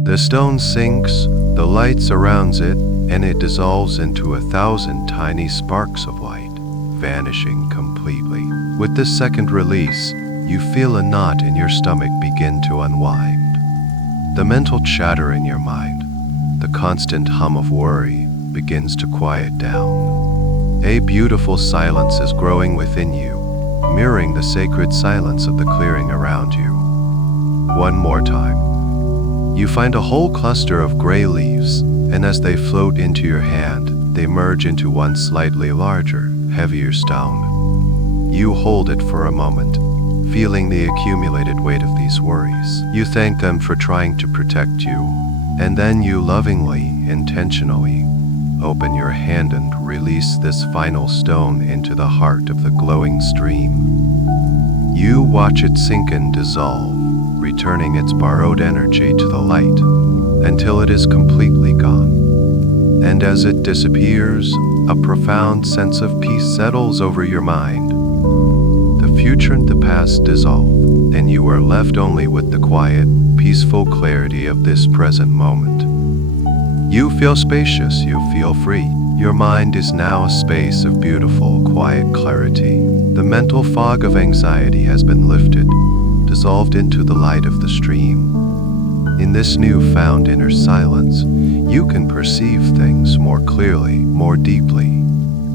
The stone sinks, the light surrounds it, and it dissolves into 1,000 tiny sparks of light, vanishing completely. With this second release, you feel a knot in your stomach begin to unwind. The mental chatter in your mind, the constant hum of worry, begins to quiet down. A beautiful silence is growing within you, mirroring the sacred silence of the clearing around you. One more time. You find a whole cluster of gray leaves, and as they float into your hand, they merge into one slightly larger, heavier stone. You hold it for a moment, feeling the accumulated weight of these worries. You thank them for trying to protect you, and then you lovingly, intentionally, open your hand and release this final stone into the heart of the glowing stream. You watch it sink and dissolve, returning its borrowed energy to the light until it is completely gone. And as it disappears, a profound sense of peace settles over your mind. The future and the past dissolve, and you are left only with the quiet, peaceful clarity of this present moment. You feel spacious, you feel free. Your mind is now a space of beautiful, quiet clarity. The mental fog of anxiety has been lifted, dissolved into the light of the stream. In this newfound inner silence, you can perceive things more clearly, more deeply.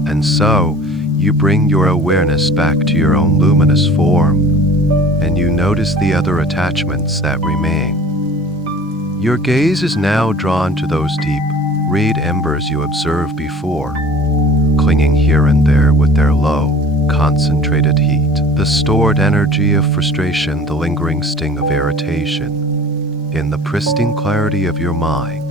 And so, you bring your awareness back to your own luminous form, and you notice the other attachments that remain. Your gaze is now drawn to those deep, red embers you observed before, clinging here and there with their low, concentrated heat, the stored energy of frustration, the lingering sting of irritation. In the pristine clarity of your mind,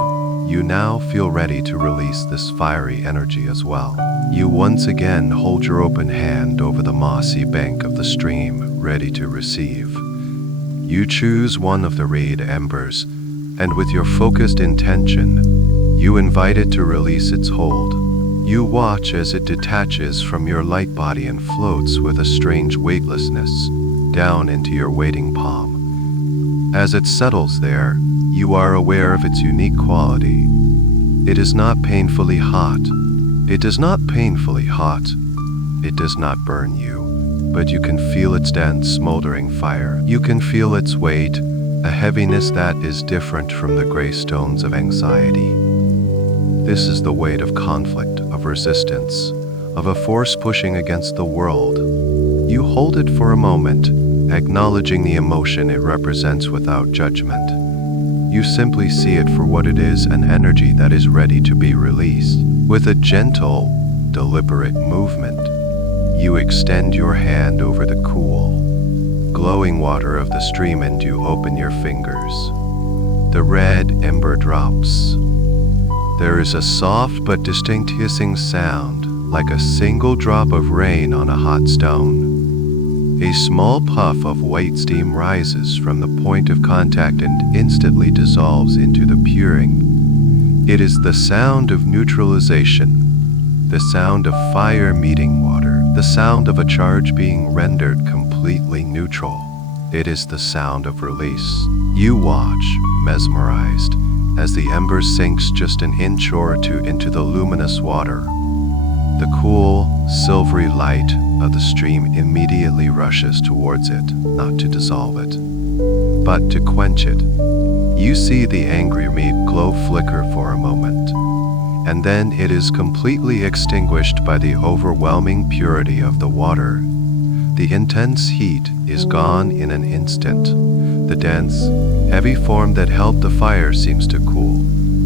you now feel ready to release this fiery energy as well. You once again hold your open hand over the mossy bank of the stream, ready to receive. You choose one of the red embers, and with your focused intention, you invite it to release its hold. You watch as it detaches from your light body and floats with a strange weightlessness down into your waiting palm. As it settles there, you are aware of its unique quality. It is not painfully hot. It is not painfully hot. It does not burn you, but you can feel its dense, smoldering fire. You can feel its weight, a heaviness that is different from the gray stones of anxiety. This is the weight of conflict, of resistance, of a force pushing against the world. You hold it for a moment, acknowledging the emotion it represents without judgment. You simply see it for what it is, an energy that is ready to be released. With a gentle, deliberate movement, you extend your hand over the cool, glowing water of the stream and you open your fingers. The red ember drops. There is a soft but distinct hissing sound, like a single drop of rain on a hot stone. A small puff of white steam rises from the point of contact and instantly dissolves into the puring. It is the sound of neutralization, the sound of fire meeting water, the sound of a charge being rendered completely neutral. It is the sound of release. You watch, mesmerized, as the ember sinks just an inch or two into the luminous water. The cool, silvery light of the stream immediately rushes towards it, not to dissolve it, but to quench it. You see the angry meat glow flicker for a moment, and then it is completely extinguished by the overwhelming purity of the water. The intense heat is gone in an instant. The dense, heavy form that held the fire seems to cool,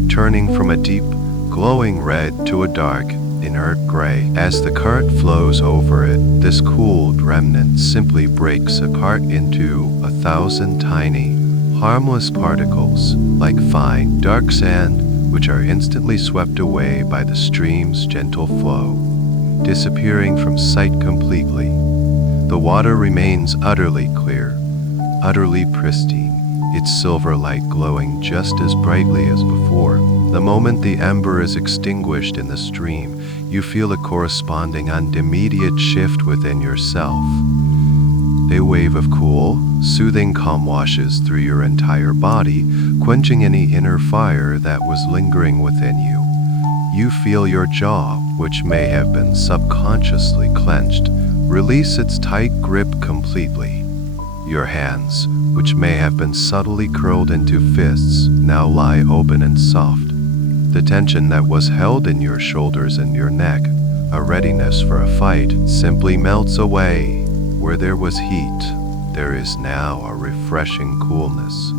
turning from a deep, glowing red to a dark, inert gray. As the current flows over it, this cooled remnant simply breaks apart into 1,000 tiny, harmless particles, like fine, dark sand, which are instantly swept away by the stream's gentle flow, disappearing from sight completely. The water remains utterly clear, utterly pristine, its silver light glowing just as brightly as before. The moment the ember is extinguished in the stream, you feel a corresponding and immediate shift within yourself. A wave of cool, soothing calm washes through your entire body, quenching any inner fire that was lingering within you. You feel your jaw, which may have been subconsciously clenched, release its tight grip completely. Your hands, which may have been subtly curled into fists, now lie open and soft. The tension that was held in your shoulders and your neck, a readiness for a fight, simply melts away. Where there was heat, there is now a refreshing coolness.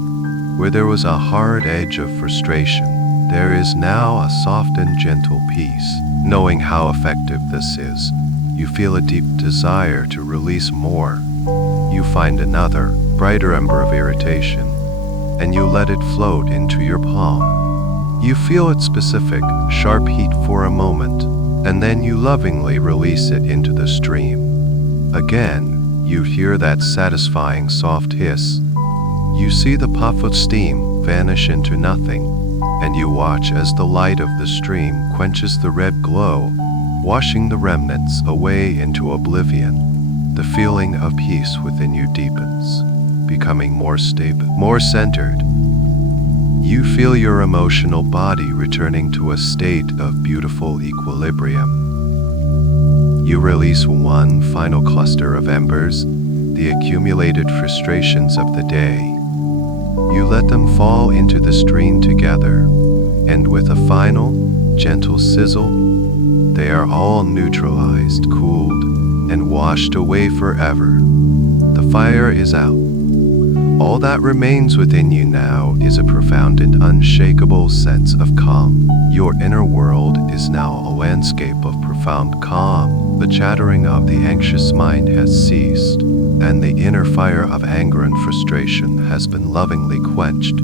Where there was a hard edge of frustration, there is now a soft and gentle peace. Knowing how effective this is, you feel a deep desire to release more. You find another, brighter ember of irritation, and you let it float into your palm. You feel its specific, sharp heat for a moment, and then you lovingly release it into the stream. Again, you hear that satisfying soft hiss. You see the puff of steam vanish into nothing, and you watch as the light of the stream quenches the red glow, washing the remnants away into oblivion. The feeling of peace within you deepens, becoming more stable, more centered. You feel your emotional body returning to a state of beautiful equilibrium. You release one final cluster of embers, the accumulated frustrations of the day. You let them fall into the stream together, and with a final, gentle sizzle, they are all neutralized, cooled, and washed away forever. The fire is out. All that remains within you now is a profound and unshakable sense of calm. Your inner world is now a landscape of profound calm. The chattering of the anxious mind has ceased, and the inner fire of anger and frustration has been lovingly quenched.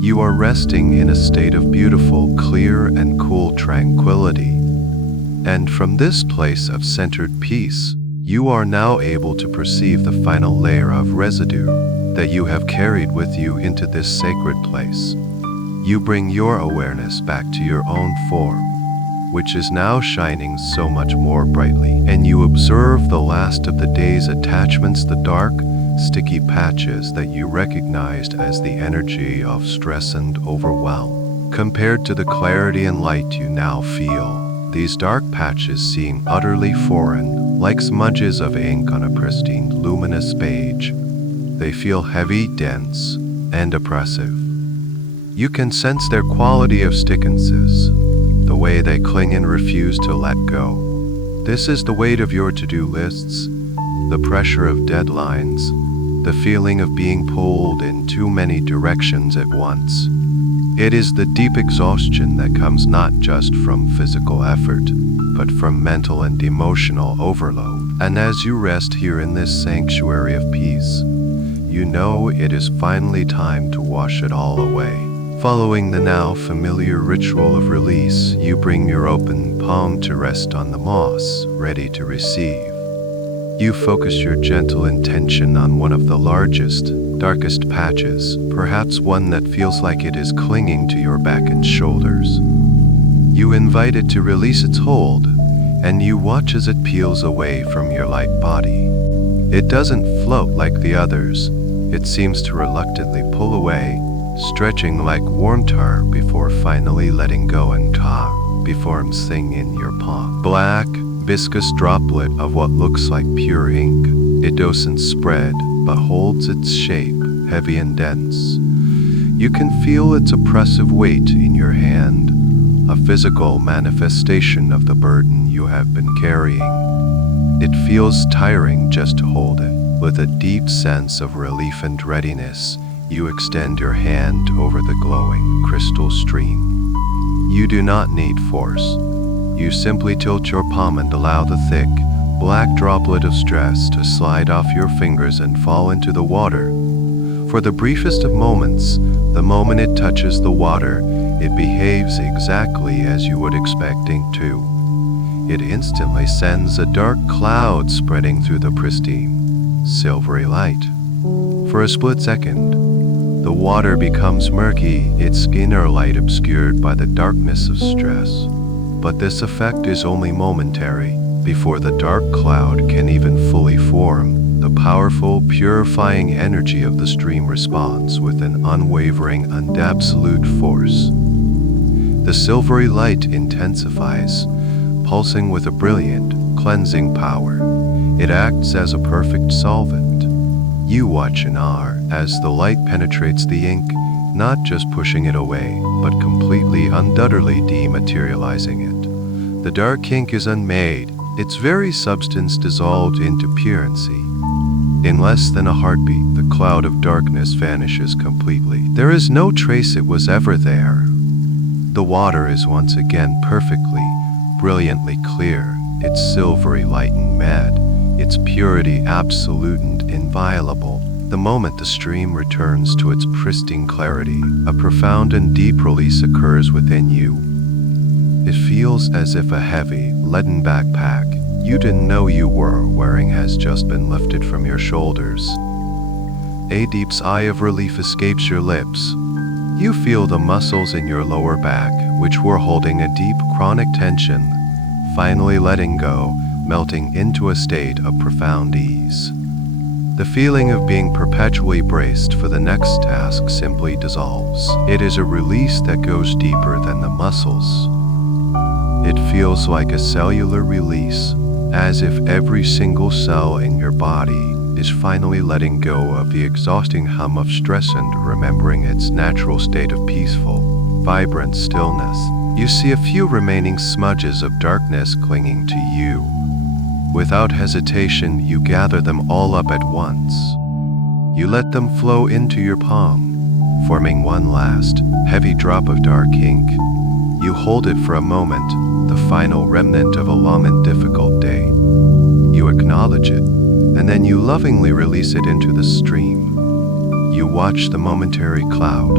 You are resting in a state of beautiful, clear, and cool tranquility. And from this place of centered peace, you are now able to perceive the final layer of residue that you have carried with you into this sacred place. You bring your awareness back to your own form, which is now shining so much more brightly, and you observe the last of the day's attachments, the dark, sticky patches that you recognized as the energy of stress and overwhelm. Compared to the clarity and light you now feel, these dark patches seem utterly foreign, like smudges of ink on a pristine, luminous page. They feel heavy, dense, and oppressive. You can sense their quality of stickiness, the way they cling and refuse to let go. This is the weight of your to-do lists, the pressure of deadlines, the feeling of being pulled in too many directions at once. It is the deep exhaustion that comes not just from physical effort, but from mental and emotional overload. And as you rest here in this sanctuary of peace, you know it is finally time to wash it all away. Following the now familiar ritual of release, you bring your open palm to rest on the moss, ready to receive. You focus your gentle intention on one of the largest, darkest patches, perhaps one that feels like it is clinging to your back and shoulders. You invite it to release its hold, and you watch as it peels away from your light body. It doesn't float like the others. It seems to reluctantly pull away, stretching like warm tar before finally letting go, and tar beforms in your palm. Black, viscous droplet of what looks like pure ink. It doesn't spread, but holds its shape, heavy and dense. You can feel its oppressive weight in your hand, a physical manifestation of the burden you have been carrying. It feels tiring just to hold it. With a deep sense of relief and readiness, you extend your hand over the glowing crystal stream. You do not need force. You simply tilt your palm and allow the thick, black droplet of stress to slide off your fingers and fall into the water. For the briefest of moments, the moment it touches the water, it behaves exactly as you would expect ink to. It instantly sends a dark cloud spreading through the pristine, silvery light. For a split second, the water becomes murky, its inner light obscured by the darkness of stress. But this effect is only momentary. Before the dark cloud can even fully form, the powerful, purifying energy of the stream responds with an unwavering and absolute force. The silvery light intensifies, pulsing with a brilliant, cleansing power. It acts as a perfect solvent. You watch in awe as the light penetrates the ink, not just pushing it away, but completely, undoubtedly dematerializing it. The dark ink is unmade, its very substance dissolved into purency. In less than a heartbeat, the cloud of darkness vanishes completely. There is no trace it was ever there. The water is once again perfectly, brilliantly clear, its silvery light and mad, its purity absolute and inviolable. The moment the stream returns to its pristine clarity, a profound and deep release occurs within you. It feels as if a heavy, leaden backpack you didn't know you were wearing has just been lifted from your shoulders. A deep sigh of relief escapes your lips. You feel the muscles in your lower back, which were holding a deep chronic tension, finally letting go, melting into a state of profound ease. The feeling of being perpetually braced for the next task simply dissolves. It is a release that goes deeper than the muscles. It feels like a cellular release, as if every single cell in your body is finally letting go of the exhausting hum of stress and remembering its natural state of peaceful, vibrant stillness. You see a few remaining smudges of darkness clinging to you. Without hesitation, you gather them all up at once. You let them flow into your palm, forming one last, heavy drop of dark ink. You hold it for a moment, the final remnant of a long and difficult day. You acknowledge it, and then you lovingly release it into the stream. You watch the momentary cloud.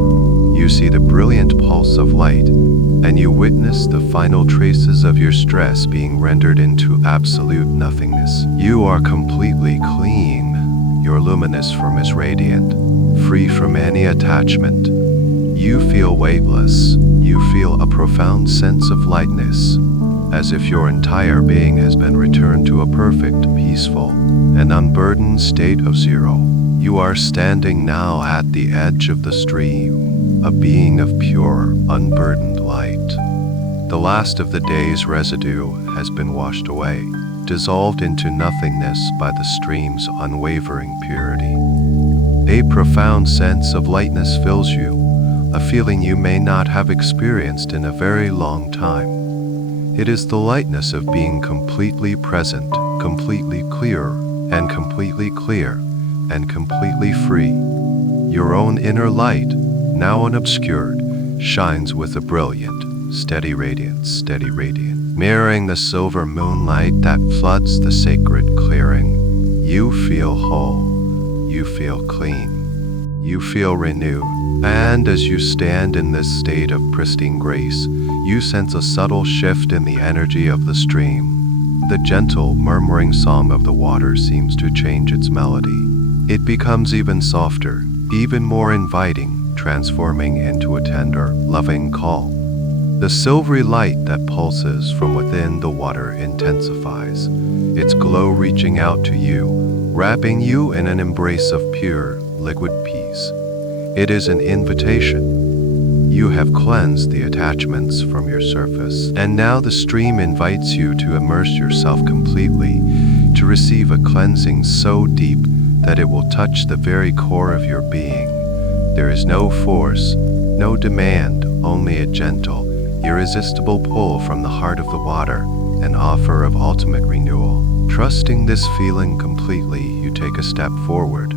You see the brilliant pulse of light, and you witness the final traces of your stress being rendered into absolute nothingness. You are completely clean. Your luminosform is radiant, free from any attachment. You feel weightless. You feel a profound sense of lightness, as if your entire being has been returned to a perfect, peaceful, and unburdened state of zero. You are standing now at the edge of the stream, a being of pure, unburdened light. The last of the day's residue has been washed away, dissolved into nothingness by the stream's unwavering purity. A profound sense of lightness fills you, a feeling you may not have experienced in a very long time. It is the lightness of being completely present, completely clear, and completely clear, and completely free. Your own inner light, now unobscured, shines with a brilliant, steady radiance, mirroring the silver moonlight that floods the sacred clearing. You feel whole, you feel clean, you feel renewed, and as you stand in this state of pristine grace, you sense a subtle shift in the energy of the stream. The gentle, murmuring song of the water seems to change its melody. It becomes even softer, even more inviting, transforming into a tender, loving call. The silvery light that pulses from within the water intensifies, its glow reaching out to you, wrapping you in an embrace of pure, liquid peace. It is an invitation. You have cleansed the attachments from your surface, and now the stream invites you to immerse yourself completely, to receive a cleansing so deep that it will touch the very core of your being. There is no force, no demand, only a gentle, irresistible pull from the heart of the water, an offer of ultimate renewal. Trusting this feeling completely, you take a step forward.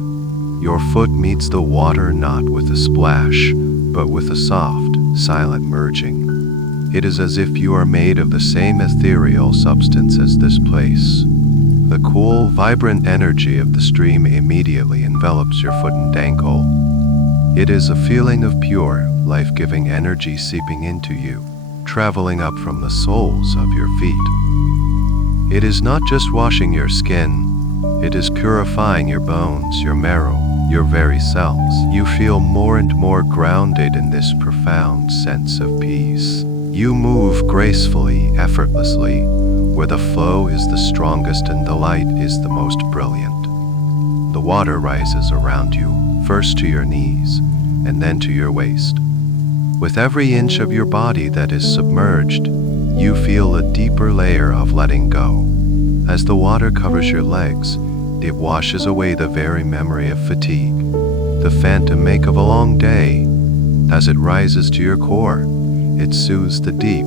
Your foot meets the water not with a splash, but with a soft, silent merging. It is as if you are made of the same ethereal substance as this place. The cool, vibrant energy of the stream immediately envelops your foot and ankle. It is a feeling of pure, life-giving energy seeping into you, traveling up from the soles of your feet. It is not just washing your skin, it is purifying your bones, your marrow, your very cells. You feel more and more grounded in this profound sense of peace. You move gracefully, effortlessly, where the flow is the strongest and the light is the most brilliant. The water rises around you, first to your knees, and then to your waist. With every inch of your body that is submerged, you feel a deeper layer of letting go. As the water covers your legs, it washes away the very memory of fatigue, the phantom ache of a long day. As it rises to your core, it soothes the deep,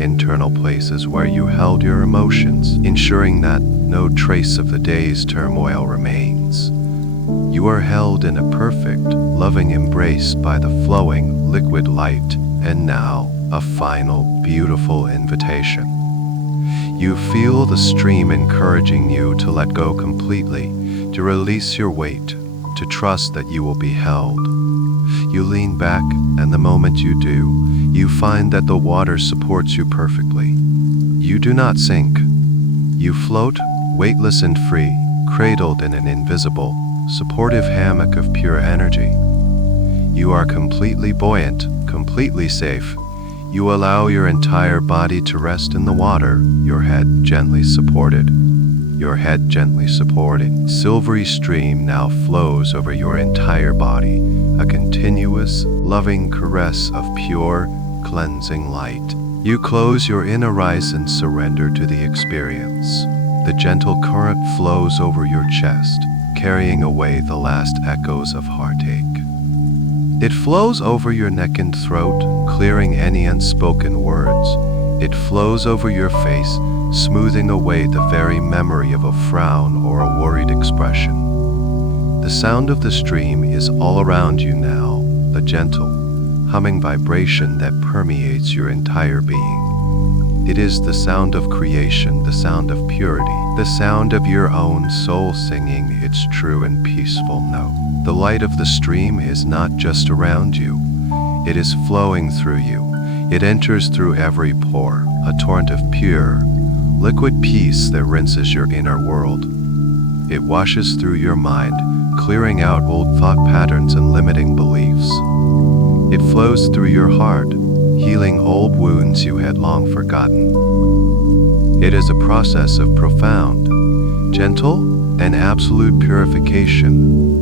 internal places where you held your emotions, ensuring that no trace of the day's turmoil remains. You are held in a perfect, loving embrace by the flowing, liquid light, and now, a final, beautiful invitation. You feel the stream encouraging you to let go completely, to release your weight, to trust that you will be held. You lean back, and the moment you do, you find that the water supports you perfectly. You do not sink. You float, weightless and free, cradled in an invisible, supportive hammock of pure energy. You are completely buoyant, completely safe. You allow your entire body to rest in the water, your head gently supported. Your head gently supported. Silvery stream now flows over your entire body, a continuous, loving caress of pure, cleansing light. You close your inner eyes and surrender to the experience. The gentle current flows over your chest, carrying away the last echoes of heartache. It flows over your neck and throat, clearing any unspoken words. It flows over your face, smoothing away the very memory of a frown or a worried expression. The sound of the stream is all around you now, a gentle, humming vibration that permeates your entire being. It is the sound of creation, the sound of purity, the sound of your own soul singing its true and peaceful note. The light of the stream is not just around you, it is flowing through you. It enters through every pore, a torrent of pure, liquid peace that rinses your inner world. It washes through your mind, clearing out old thought patterns and limiting beliefs. It flows through your heart, healing old wounds you had long forgotten. It is a process of profound, gentle, and absolute purification.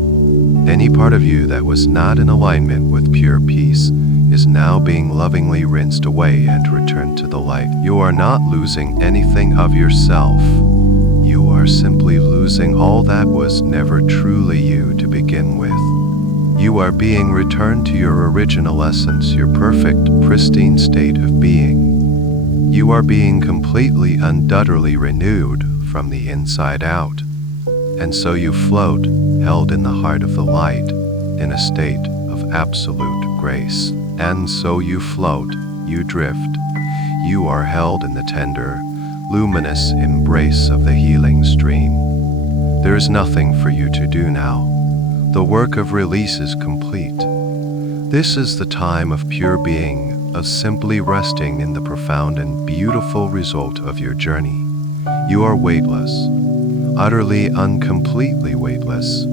Any part of you that was not in alignment with pure peace is now being lovingly rinsed away and returned to the light. You are not losing anything of yourself. You are simply losing all that was never truly you to begin with. You are being returned to your original essence, your perfect, pristine state of being. You are being completely, undoubtedly renewed from the inside out. And so you float, held in the heart of the light, in a state of absolute grace. And so you float, you drift. You are held in the tender, luminous embrace of the healing stream. There is nothing for you to do now. The work of release is complete. This is the time of pure being, of simply resting in the profound and beautiful result of your journey. You are weightless, utterly uncompletely weightless.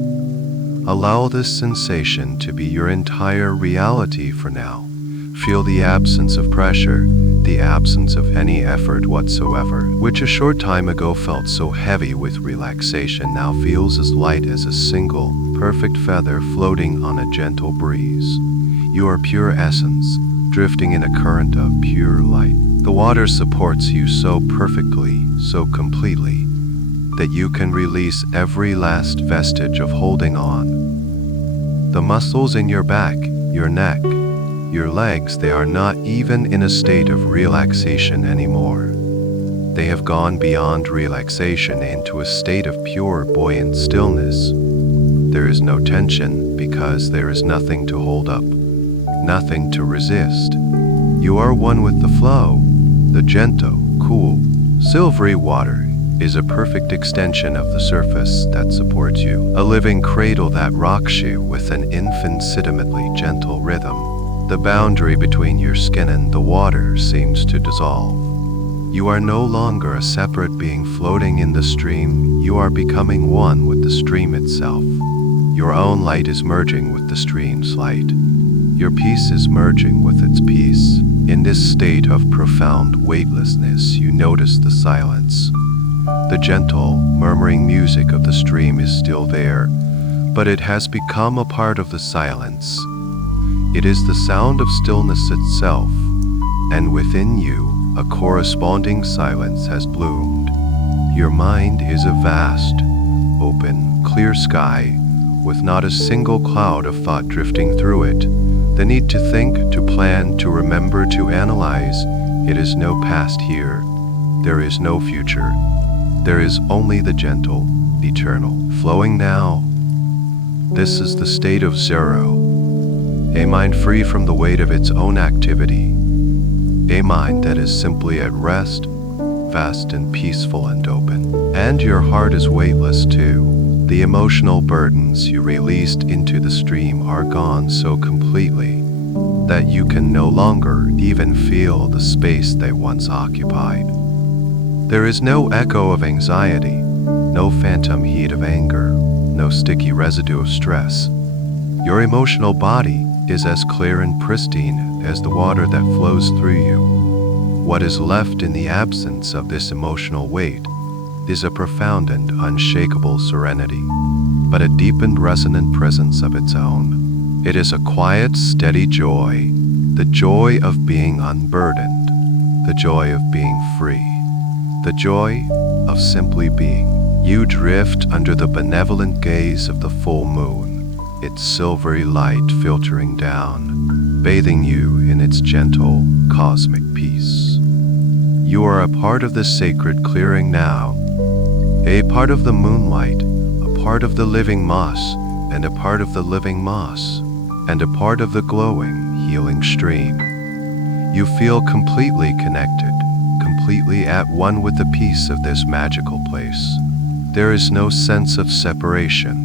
Allow this sensation to be your entire reality for now. Feel the absence of pressure, the absence of any effort whatsoever, which a short time ago felt so heavy with relaxation now feels as light as a single, perfect feather floating on a gentle breeze. You are pure essence, drifting in a current of pure light. The water supports you so perfectly, so completely, that you can release every last vestige of holding on. The muscles in your back, your neck, your legs, they are not even in a state of relaxation anymore. They have gone beyond relaxation into a state of pure, buoyant stillness. There is no tension because there is nothing to hold up, nothing to resist. You are one with the flow. The gentle, cool, silvery water is a perfect extension of the surface that supports you, a living cradle that rocks you with an infinitesimally gentle rhythm. The boundary between your skin and the water seems to dissolve. You are no longer a separate being floating in the stream. You are becoming one with the stream itself. Your own light is merging with the stream's light. Your peace is merging with its peace. In this state of profound weightlessness, you notice the silence. The gentle, murmuring music of the stream is still there, but it has become a part of the silence. It is the sound of stillness itself, and within you, a corresponding silence has bloomed. Your mind is a vast, open, clear sky, with not a single cloud of thought drifting through it. The need to think, to plan, to remember, to analyze. It is no past here. There is no future. There is only the gentle, eternal, flowing now. This is the state of zero. A mind free from the weight of its own activity. A mind that is simply at rest, vast and peaceful and open. And your heart is weightless too. The emotional burdens you released into the stream are gone so completely that you can no longer even feel the space they once occupied. There is no echo of anxiety, no phantom heat of anger, no sticky residue of stress. Your emotional body is as clear and pristine as the water that flows through you. What is left in the absence of this emotional weight is a profound and unshakable serenity, but a deep and resonant presence of its own. It is a quiet, steady joy, the joy of being unburdened, the joy of being free, the joy of simply being. You drift under the benevolent gaze of the full moon, its silvery light filtering down, bathing you in its gentle, cosmic peace. You are a part of the sacred clearing now, a part of the moonlight, a part of the living moss, and a part of the living moss, and a part of the glowing, healing stream. You feel completely connected, completely at one with the peace of this magical place. There is no sense of separation.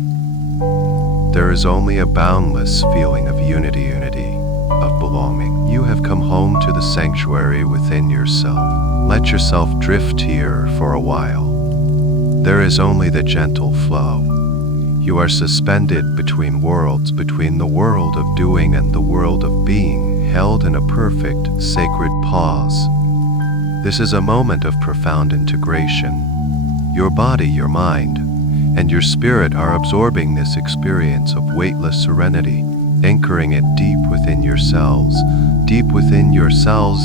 There is only a boundless feeling of unity, of belonging. You have come home to the sanctuary within yourself. Let yourself drift here for a while. There is only the gentle flow. You are suspended between worlds, between the world of doing and the world of being, held in a perfect, sacred pause. This is a moment of profound integration. Your body, your mind, and your spirit are absorbing this experience of weightless serenity, anchoring it deep within yourselves, deep within yourselves,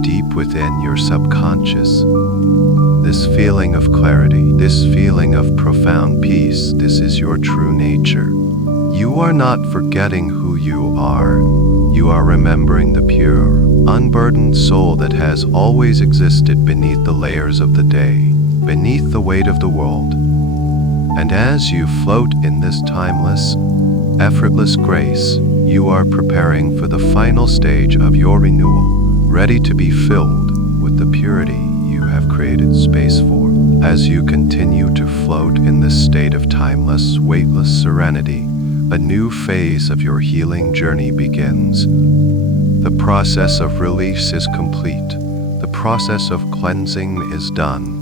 deep within your subconscious. This feeling of clarity, this feeling of profound peace, this is your true nature. You are not forgetting who you are. You are remembering the pure, unburdened soul that has always existed beneath the layers of the day, beneath the weight of the world. And as you float in this timeless, effortless grace, you are preparing for the final stage of your renewal, ready to be filled with the purity you have created space for. As you continue to float in this state of timeless, weightless serenity, a new phase of your healing journey begins. The process of release is complete. The process of cleansing is done.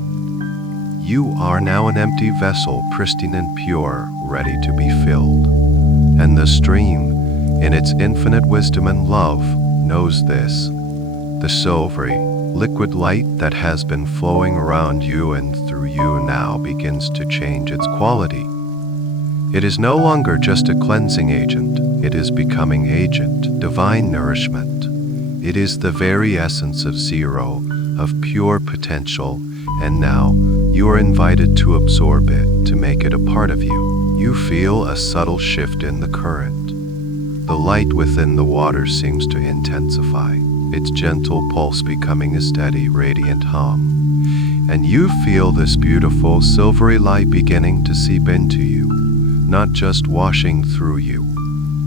You are now an empty vessel, pristine and pure, ready to be filled. And the stream, in its infinite wisdom and love, knows this. The silvery, liquid light that has been flowing around you and through you now begins to change its quality. It is no longer just a cleansing agent, it is becoming agent, divine nourishment. It is the very essence of zero, of pure potential, and now you are invited to absorb it, to make it a part of you. You feel a subtle shift in the current. The light within the water seems to intensify, its gentle pulse becoming a steady, radiant hum. And you feel this beautiful, silvery light beginning to seep into you, not just washing through you,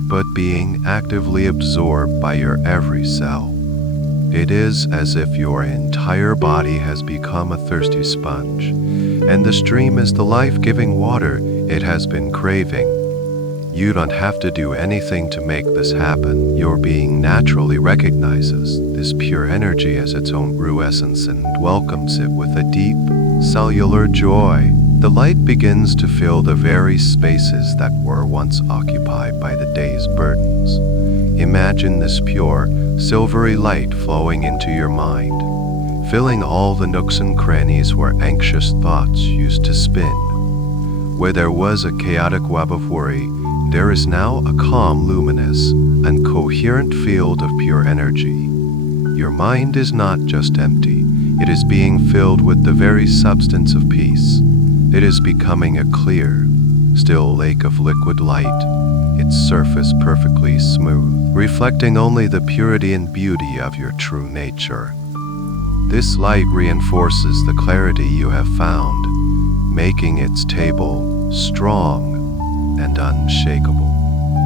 but being actively absorbed by your every cell. It is as if your entire body has become a thirsty sponge, and the stream is the life-giving water it has been craving. You don't have to do anything to make this happen. Your being naturally recognizes this pure energy as its own true essence and welcomes it with a deep, cellular joy. The light begins to fill the very spaces that were once occupied by the day's burdens. Imagine this pure, silvery light flowing into your mind, filling all the nooks and crannies where anxious thoughts used to spin. Where there was a chaotic web of worry, there is now a calm, luminous, and coherent field of pure energy. Your mind is not just empty, it is being filled with the very substance of peace. It is becoming a clear, still lake of liquid light, its surface perfectly smooth, reflecting only the purity and beauty of your true nature. This light reinforces the clarity you have found, making it stable, strong, and unshakable.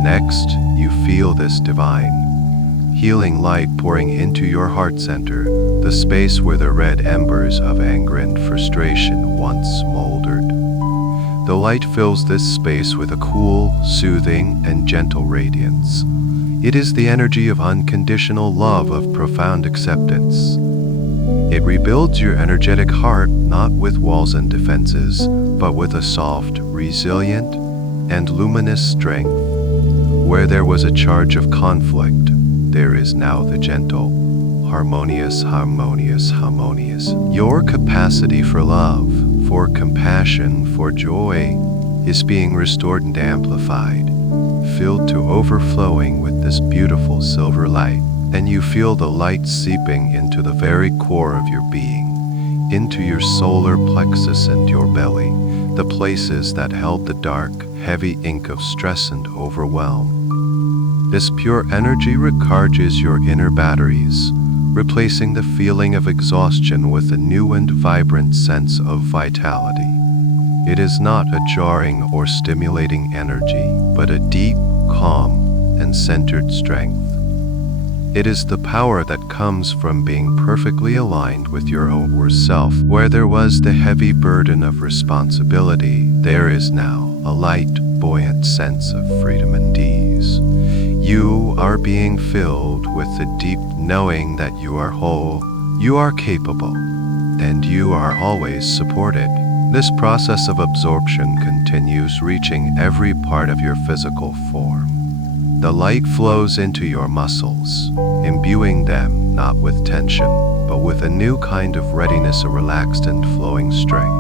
Next, you feel this divine, healing light pouring into your heart center, the space where the red embers of anger and frustration once smoldered. The light fills this space with a cool, soothing, and gentle radiance. It is the energy of unconditional love, of profound acceptance. It rebuilds your energetic heart not with walls and defenses, but with a soft, resilient, and luminous strength. Where there was a charge of conflict, there is now the gentle, harmonious. Your capacity for love, for compassion, for joy is being restored and amplified, filled to overflowing with this beautiful silver light. And you feel the light seeping into the very core of your being, into your solar plexus and your belly, the places that held the dark, heavy ink of stress and overwhelm. This pure energy recharges your inner batteries, replacing the feeling of exhaustion with a new and vibrant sense of vitality. It is not a jarring or stimulating energy, but a deep, calm, and centered strength. It is the power that comes from being perfectly aligned with your own self. Where there was the heavy burden of responsibility, there is now a light, buoyant sense of freedom and ease. You are being filled with the deep knowing that you are whole, you are capable, and you are always supported. This process of absorption continues, reaching every part of your physical form. The light flows into your muscles, imbuing them not with tension, but with a new kind of readiness, a relaxed and flowing strength.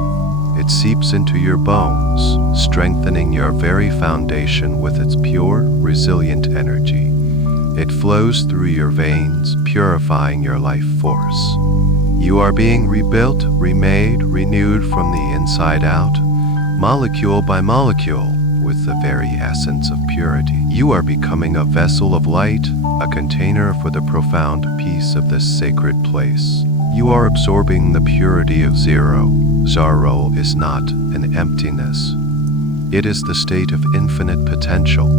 It seeps into your bones, strengthening your very foundation with its pure, resilient energy. It flows through your veins, purifying your life force. You are being rebuilt, remade, renewed from the inside out, molecule by molecule, with the very essence of purity. You are becoming a vessel of light, a container for the profound peace of this sacred place. You are absorbing the purity of zero. Zero is not an emptiness. It is the state of infinite potential.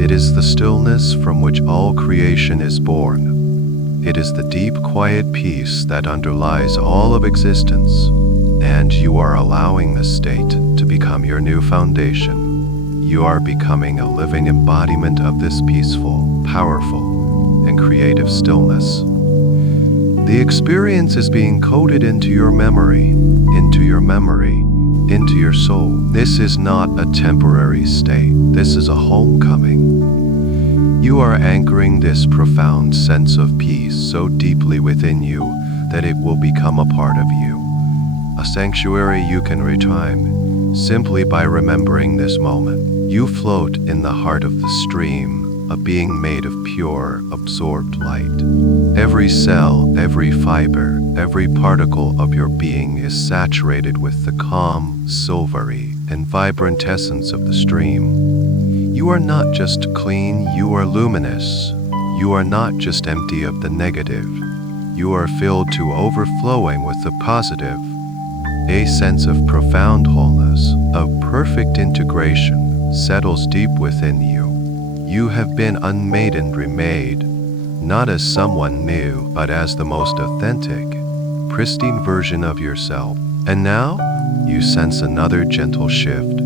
It is the stillness from which all creation is born. It is the deep, quiet peace that underlies all of existence, and you are allowing this state to become your new foundation. You are becoming a living embodiment of this peaceful, powerful, and creative stillness. The experience is being coded into your memory, into your soul. This is not a temporary state. This is a homecoming. You are anchoring this profound sense of peace so deeply within you that it will become a part of you. A sanctuary you can return simply by remembering this moment. You float in the heart of the stream, a being made of pure, absorbed light. Every cell, every fiber, every particle of your being is saturated with the calm, silvery, and vibrant essence of the stream. You are not just clean, you are luminous. You are not just empty of the negative. You are filled to overflowing with the positive. A sense of profound wholeness, of perfect integration, settles deep within you. You have been unmade and remade, not as someone new, but as the most authentic, pristine version of yourself. And now, you sense another gentle shift.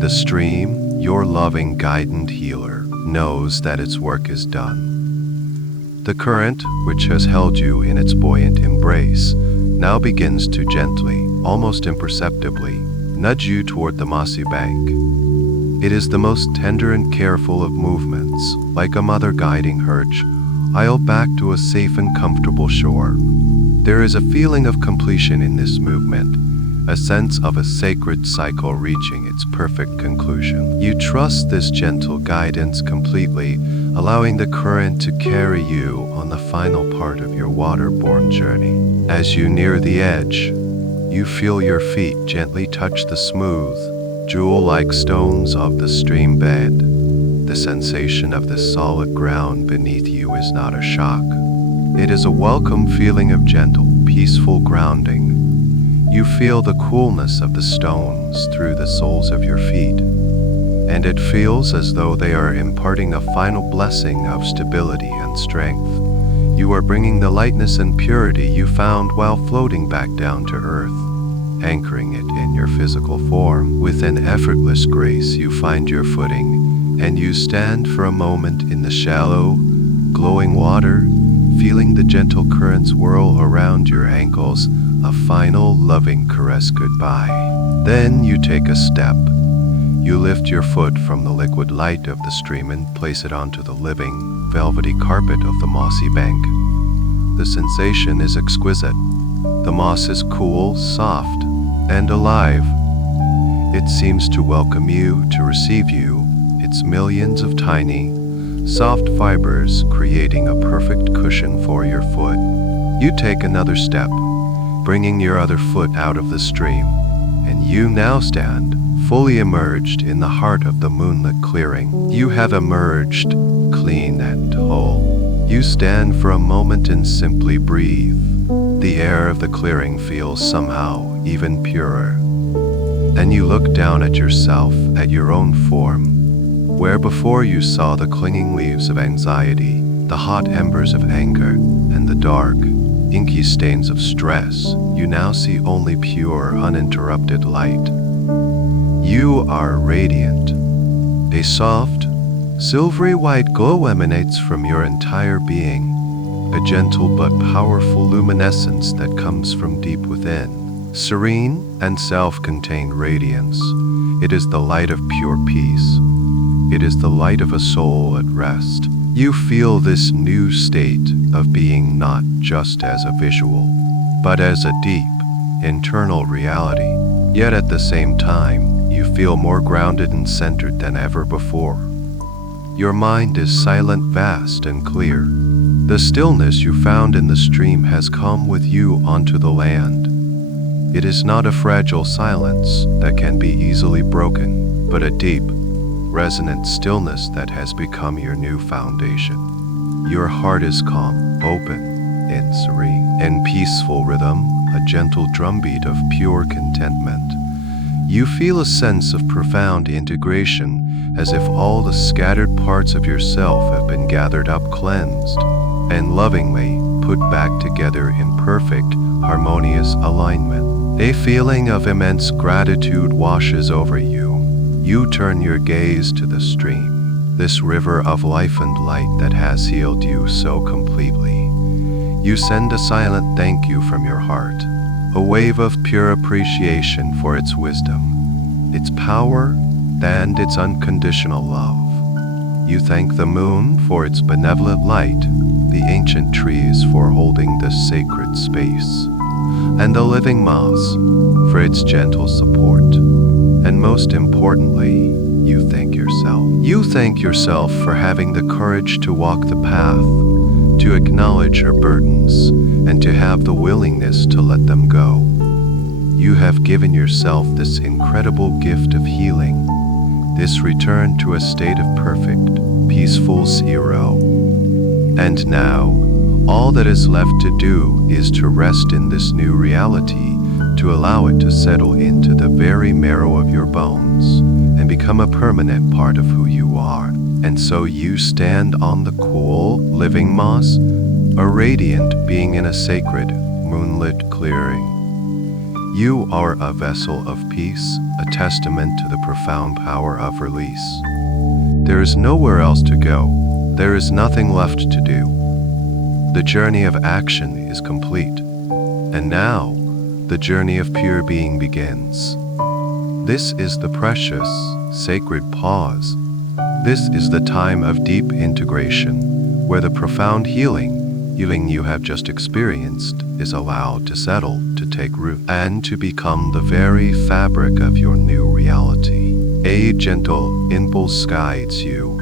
The stream, your loving guidant healer, knows that its work is done. The current, which has held you in its buoyant embrace, now begins to gently, almost imperceptibly, nudge you toward the mossy bank. It is the most tender and careful of movements, like a mother guiding her child back to a safe and comfortable shore. There is a feeling of completion in this movement, a sense of a sacred cycle reaching its perfect conclusion. You trust this gentle guidance completely, allowing the current to carry you on the final part of your waterborne journey. As you near the edge, you feel your feet gently touch the smooth, jewel-like stones of the stream bed. The sensation of the solid ground beneath you is not a shock. It is a welcome feeling of gentle, peaceful grounding. You feel the coolness of the stones through the soles of your feet, and it feels as though they are imparting a final blessing of stability and strength. You are bringing the lightness and purity you found while floating back down to earth, anchoring it in your physical form. With an effortless grace, you find your footing, and you stand for a moment in the shallow, glowing water, feeling the gentle currents whirl around your ankles, a final loving caress goodbye. Then you take a step. You lift your foot from the liquid light of the stream and place it onto the living, velvety carpet of the mossy bank. The sensation is exquisite. The moss is cool, soft, and alive. It seems to welcome you, to receive you, its millions of tiny, soft fibers creating a perfect cushion for your foot. You take another step, bringing your other foot out of the stream, and you now stand, fully immersed in the heart of the moonlit clearing. You have emerged, clean and whole. You stand for a moment and simply breathe. The air of the clearing feels somehow even purer. Then you look down at yourself, at your own form, where before you saw the clinging leaves of anxiety, the hot embers of anger, and the dark, inky stains of stress, you now see only pure, uninterrupted light. You are radiant. A soft, silvery white glow emanates from your entire being, a gentle but powerful luminescence that comes from deep within. Serene and self-contained radiance. It is the light of pure peace. It is the light of a soul at rest. You feel this new state of being not just as a visual, but as a deep, internal reality. Yet at the same time, you feel more grounded and centered than ever before. Your mind is silent, vast, and clear. The stillness you found in the stream has come with you onto the land. It is not a fragile silence that can be easily broken, but a deep, resonant stillness that has become your new foundation. Your heart is calm, open, and serene. In peaceful rhythm, a gentle drumbeat of pure contentment. You feel a sense of profound integration, as if all the scattered parts of yourself have been gathered up, cleansed, and lovingly put back together in perfect, harmonious alignment. A feeling of immense gratitude washes over you. You turn your gaze to the stream, this river of life and light that has healed you so completely. You send a silent thank you from your heart, a wave of pure appreciation for its wisdom, its power, and its unconditional love. You thank the moon for its benevolent light, the ancient trees for holding this sacred space, and the living moss for its gentle support. And most importantly, you thank yourself. You thank yourself for having the courage to walk the path, to acknowledge your burdens, and to have the willingness to let them go. You have given yourself this incredible gift of healing, this return to a state of perfect, peaceful zero. And now, all that is left to do is to rest in this new reality, to allow it to settle into the very marrow of your bones and become a permanent part of who you are. And so you stand on the cool, living moss, a radiant being in a sacred, moonlit clearing. You are a vessel of peace, a testament to the profound power of release. There is nowhere else to go. There is nothing left to do. The journey of action is complete. And now, the journey of pure being begins. This is the precious, sacred pause. This is the time of deep integration, where the profound healing you have just experienced is allowed to settle, to take root, and to become the very fabric of your new reality. A gentle impulse guides you.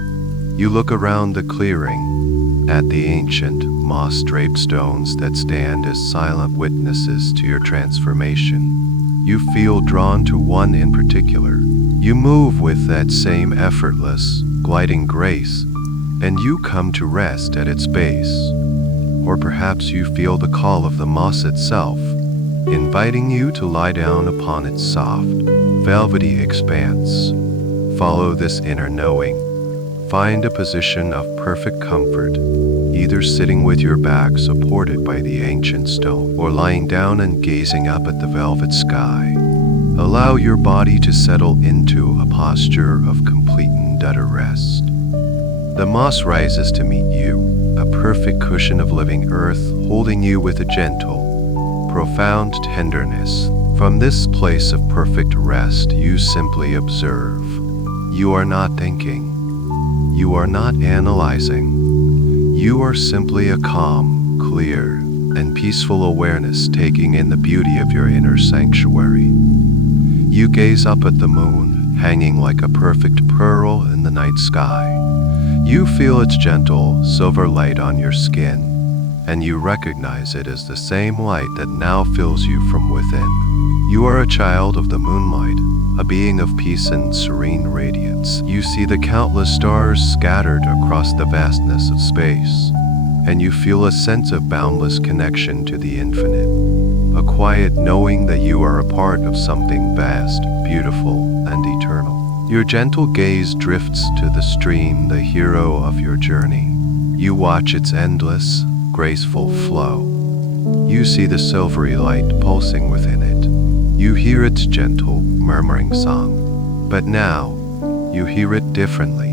You look around the clearing, at the ancient, moss-draped stones that stand as silent witnesses to your transformation. You feel drawn to one in particular. You move with that same effortless, gliding grace, and you come to rest at its base. Or perhaps you feel the call of the moss itself, inviting you to lie down upon its soft, velvety expanse. Follow this inner knowing. Find a position of perfect comfort, either sitting with your back supported by the ancient stone, or lying down and gazing up at the velvet sky. Allow your body to settle into a posture of complete and utter rest. The moss rises to meet you, a perfect cushion of living earth holding you with a gentle, profound tenderness. From this place of perfect rest, you simply observe. You are not thinking. You are not analyzing. You are simply a calm, clear, and peaceful awareness taking in the beauty of your inner sanctuary. You gaze up at the moon, hanging like a perfect pearl in the night sky. You feel its gentle, silver light on your skin, and you recognize it as the same light that now fills you from within. You are a child of the moonlight, a being of peace and serene radiance. You see the countless stars scattered across the vastness of space, and you feel a sense of boundless connection to the infinite, a quiet knowing that you are a part of something vast, beautiful, and eternal. Your gentle gaze drifts to the stream, the hero of your journey. You watch its endless, graceful flow. You see the silvery light pulsing within it. You hear its gentle, murmuring song. But now, you hear it differently.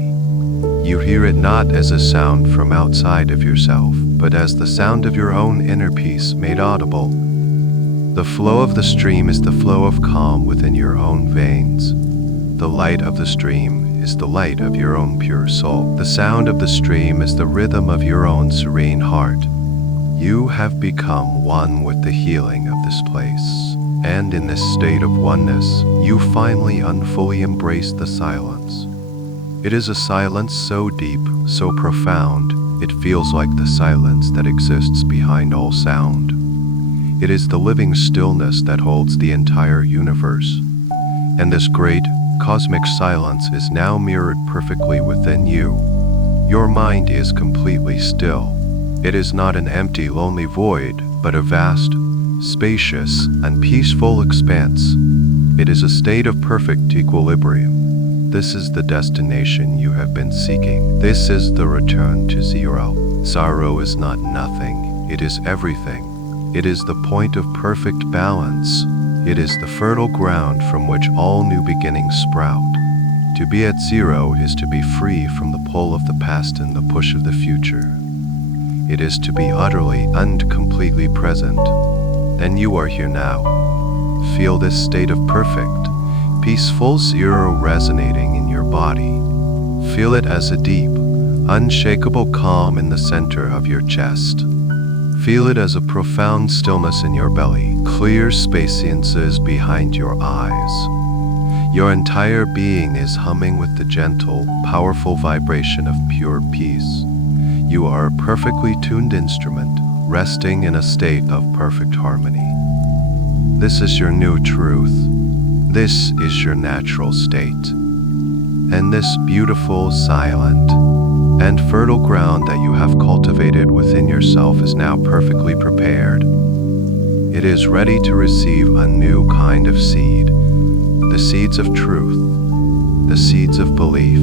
You hear it not as a sound from outside of yourself, but as the sound of your own inner peace made audible. The flow of the stream is the flow of calm within your own veins. The light of the stream is the light of your own pure soul. The sound of the stream is the rhythm of your own serene heart. You have become one with the healing of this place. And in this state of oneness, you finally unfully embrace the silence. It is a silence so deep, so profound, it feels like the silence that exists behind all sound. It is the living stillness that holds the entire universe. And this great, cosmic silence is now mirrored perfectly within you. Your mind is completely still. It is not an empty, lonely void, but a vast, spacious, and peaceful expanse. It is a state of perfect equilibrium. This is the destination you have been seeking. This is the return to zero. Sorrow is not nothing, it is everything. It is the point of perfect balance. It is the fertile ground from which all new beginnings sprout. To be at zero is to be free from the pull of the past and the push of the future. It is to be utterly and completely present. And you are here now. Feel this state of perfect, peaceful zero resonating in your body. Feel it as a deep, unshakable calm in the center of your chest. Feel it as a profound stillness in your belly, clear spaciences behind your eyes. Your entire being is humming with the gentle, powerful vibration of pure peace. You are a perfectly tuned instrument, resting in a state of perfect harmony. This is your new truth. This is your natural state. And this beautiful, silent, and fertile ground that you have cultivated within yourself is now perfectly prepared. It is ready to receive a new kind of seed, the seeds of truth, the seeds of belief.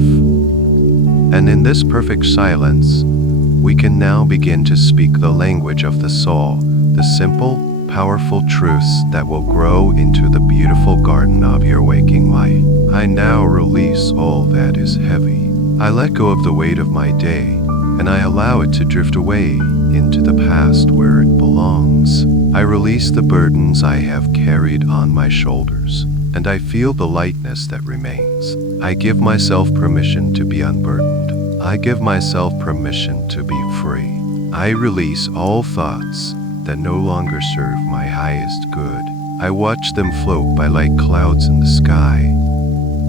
And in this perfect silence, we can now begin to speak the language of the soul, the simple, powerful truths that will grow into the beautiful garden of your waking life. I now release all that is heavy. I let go of the weight of my day, and I allow it to drift away into the past where it belongs. I release the burdens I have carried on my shoulders, and I feel the lightness that remains. I give myself permission to be unburdened. I give myself permission to be free. I release all thoughts that no longer serve my highest good. I watch them float by like clouds in the sky,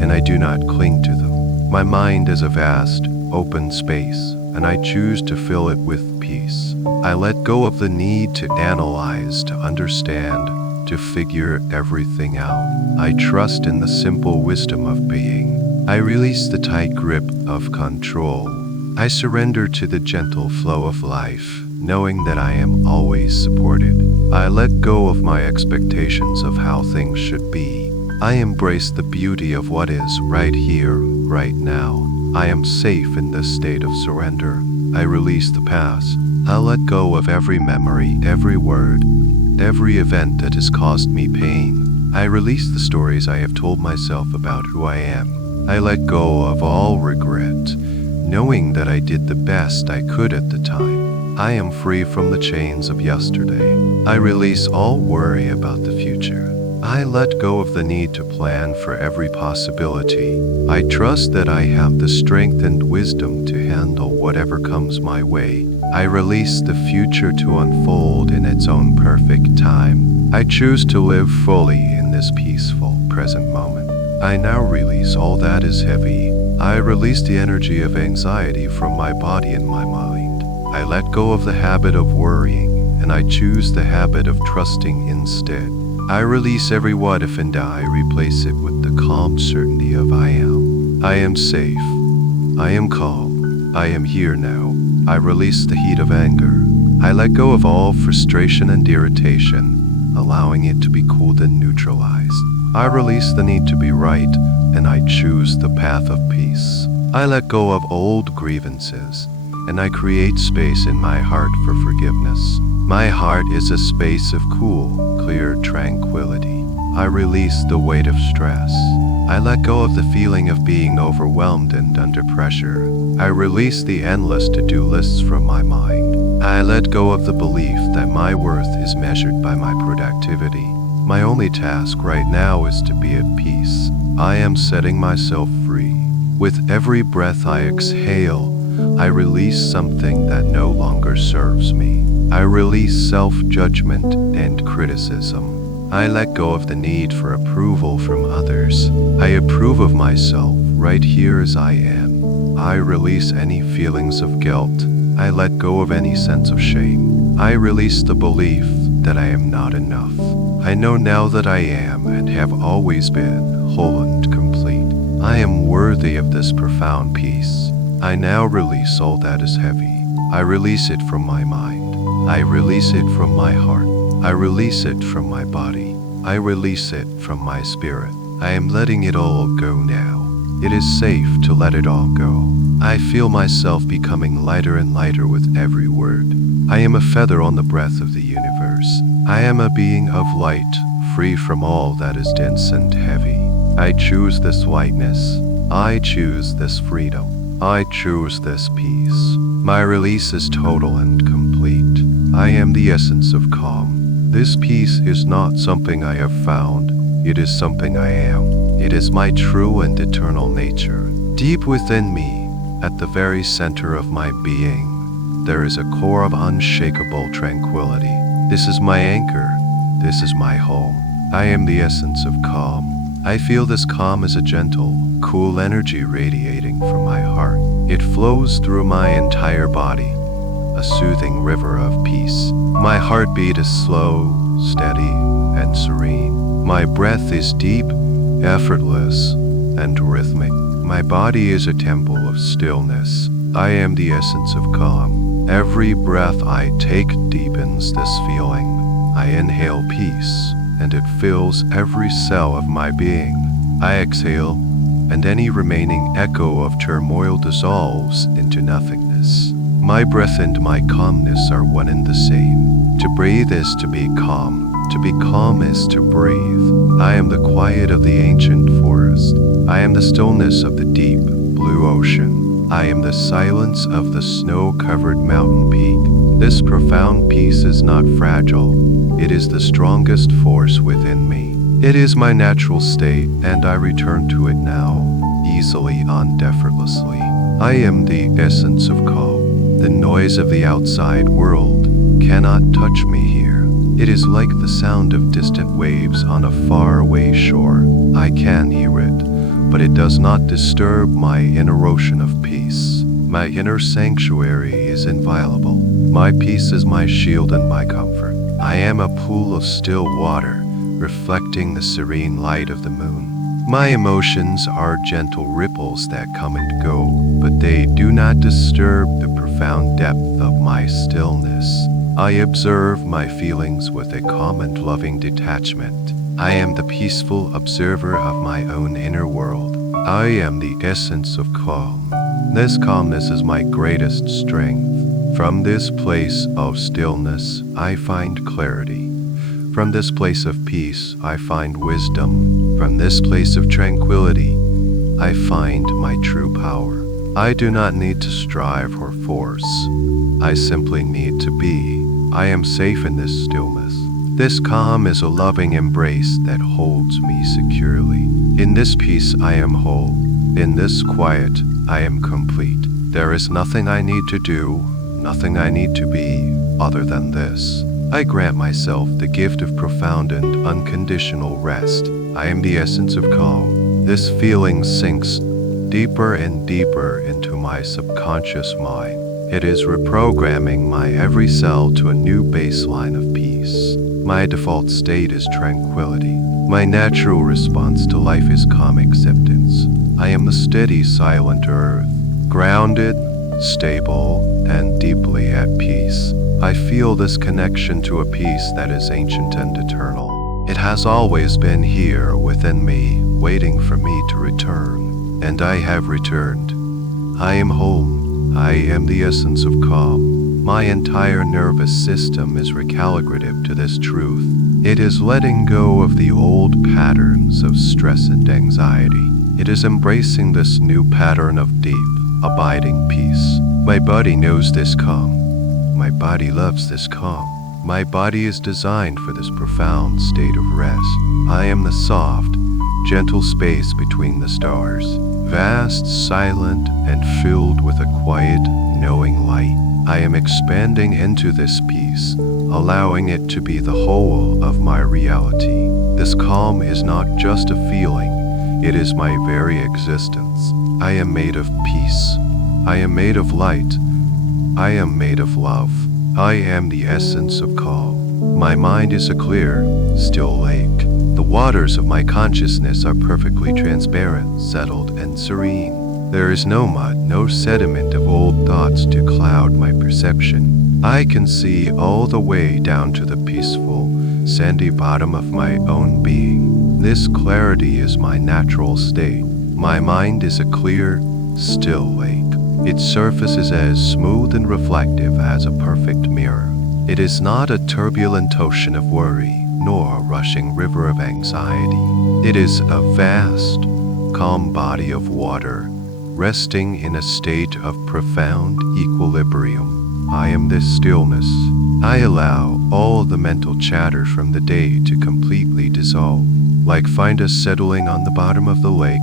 and I do not cling to them. My mind is a vast, open space, and I choose to fill it with peace. I let go of the need to analyze, to understand, to figure everything out. I trust in the simple wisdom of being. I release the tight grip of control. I surrender to the gentle flow of life, knowing that I am always supported. I let go of my expectations of how things should be. I embrace the beauty of what is right here, right now. I am safe in this state of surrender. I release the past. I let go of every memory, every word, every event that has caused me pain. I release the stories I have told myself about who I am. I let go of all regret, knowing that I did the best I could at the time. I am free from the chains of yesterday. I release all worry about the future. I let go of the need to plan for every possibility. I trust that I have the strength and wisdom to handle whatever comes my way. I release the future to unfold in its own perfect time. I choose to live fully in this peaceful, present moment. I now release all that is heavy. I release the energy of anxiety from my body and my mind. I let go of the habit of worrying, and I choose the habit of trusting instead. I release every what if and I replace it with the calm certainty of I am. I am safe. I am calm. I am here now. I release the heat of anger. I let go of all frustration and irritation, allowing it to be cooled and neutralized. I release the need to be right, and I choose the path of peace. I let go of old grievances, and I create space in my heart for forgiveness. My heart is a space of cool, clear tranquility. I release the weight of stress. I let go of the feeling of being overwhelmed and under pressure. I release the endless to-do lists from my mind. I let go of the belief that my worth is measured by my productivity. My only task right now is to be at peace. I am setting myself free. With every breath I exhale, I release something that no longer serves me. I release self-judgment and criticism. I let go of the need for approval from others. I approve of myself right here as I am. I release any feelings of guilt. I let go of any sense of shame. I release the belief that I am not enough. I know now that I am and have always been whole and complete. I am worthy of this profound peace. I now release all that is heavy. I release it from my mind. I release it from my heart. I release it from my body. I release it from my spirit. I am letting it all go now. It is safe to let it all go. I feel myself becoming lighter and lighter with every word. I am a feather on the breath of the universe. I am a being of light, free from all that is dense and heavy. I choose this lightness. I choose this freedom. I choose this peace. My release is total and complete. I am the essence of calm. This peace is not something I have found. It is something I am. It is my true and eternal nature. Deep within me, at the very center of my being, there is a core of unshakable tranquility. This is my anchor. This is my home. I am the essence of calm. I feel this calm as a gentle, cool energy radiating from my heart. It flows through my entire body, a soothing river of peace. My heartbeat is slow, steady, and serene. My breath is deep, effortless, and rhythmic. My body is a temple of stillness. I am the essence of calm. Every breath I take deepens this feeling. I inhale peace, and it fills every cell of my being. I exhale, and any remaining echo of turmoil dissolves into nothingness. My breath and my calmness are one and the same. To breathe is to be calm. To be calm is to breathe. I am the quiet of the ancient forest. I am the stillness of the deep, blue ocean. I am the silence of the snow-covered mountain peak. This profound peace is not fragile. It is the strongest force within me. It is my natural state, and I return to it now, easily and effortlessly. I am the essence of calm. The noise of the outside world cannot touch me here. It is like the sound of distant waves on a faraway shore. I can hear it, but it does not disturb my inner ocean of peace. My inner sanctuary is inviolable. My peace is my shield and my comfort. I am a pool of still water, reflecting the serene light of the moon. My emotions are gentle ripples that come and go, but they do not disturb the profound depth of my stillness. I observe my feelings with a calm and loving detachment. I am the peaceful observer of my own inner world. I am the essence of calm. This calmness is my greatest strength. From this place of stillness, I find clarity. From this place of peace, I find wisdom. From this place of tranquility, I find my true power. I do not need to strive or force. I simply need to be. I am safe in this stillness. This calm is a loving embrace that holds me securely. In this peace I am whole. In this quiet I am complete. There is nothing I need to do, nothing I need to be, other than this. I grant myself the gift of profound and unconditional rest. I am the essence of calm. This feeling sinks deeper and deeper into my subconscious mind. It is reprogramming my every cell to a new baseline of peace. My default state is tranquility. My natural response to life is calm acceptance. I am the steady, silent earth, grounded, stable, and deeply at peace. I feel this connection to a peace that is ancient and eternal. It has always been here within me, waiting for me to return. And I have returned. I am home. I am the essence of calm. My entire nervous system is recalibrative to this truth. It is letting go of the old patterns of stress and anxiety. It is embracing this new pattern of deep, abiding peace. My body knows this calm. My body loves this calm. My body is designed for this profound state of rest. I am the soft, gentle space between the stars, vast, silent, and filled with a quiet, knowing light. I am expanding into this peace, allowing it to be the whole of my reality. This calm is not just a feeling, it is my very existence. I am made of peace. I am made of light. I am made of love. I am the essence of calm. My mind is a clear, still lake. The waters of my consciousness are perfectly transparent, settled, and serene. There is no mud, no sediment of old thoughts to cloud my perception. I can see all the way down to the peaceful, sandy bottom of my own being. This clarity is my natural state. My mind is a clear, still lake. Its surface is as smooth and reflective as a perfect mirror. It is not a turbulent ocean of worry, nor a rushing river of anxiety. It is a vast, calm body of water, resting in a state of profound equilibrium. I am this stillness. I allow all the mental chatter from the day to completely dissolve. Like finders settling on the bottom of the lake,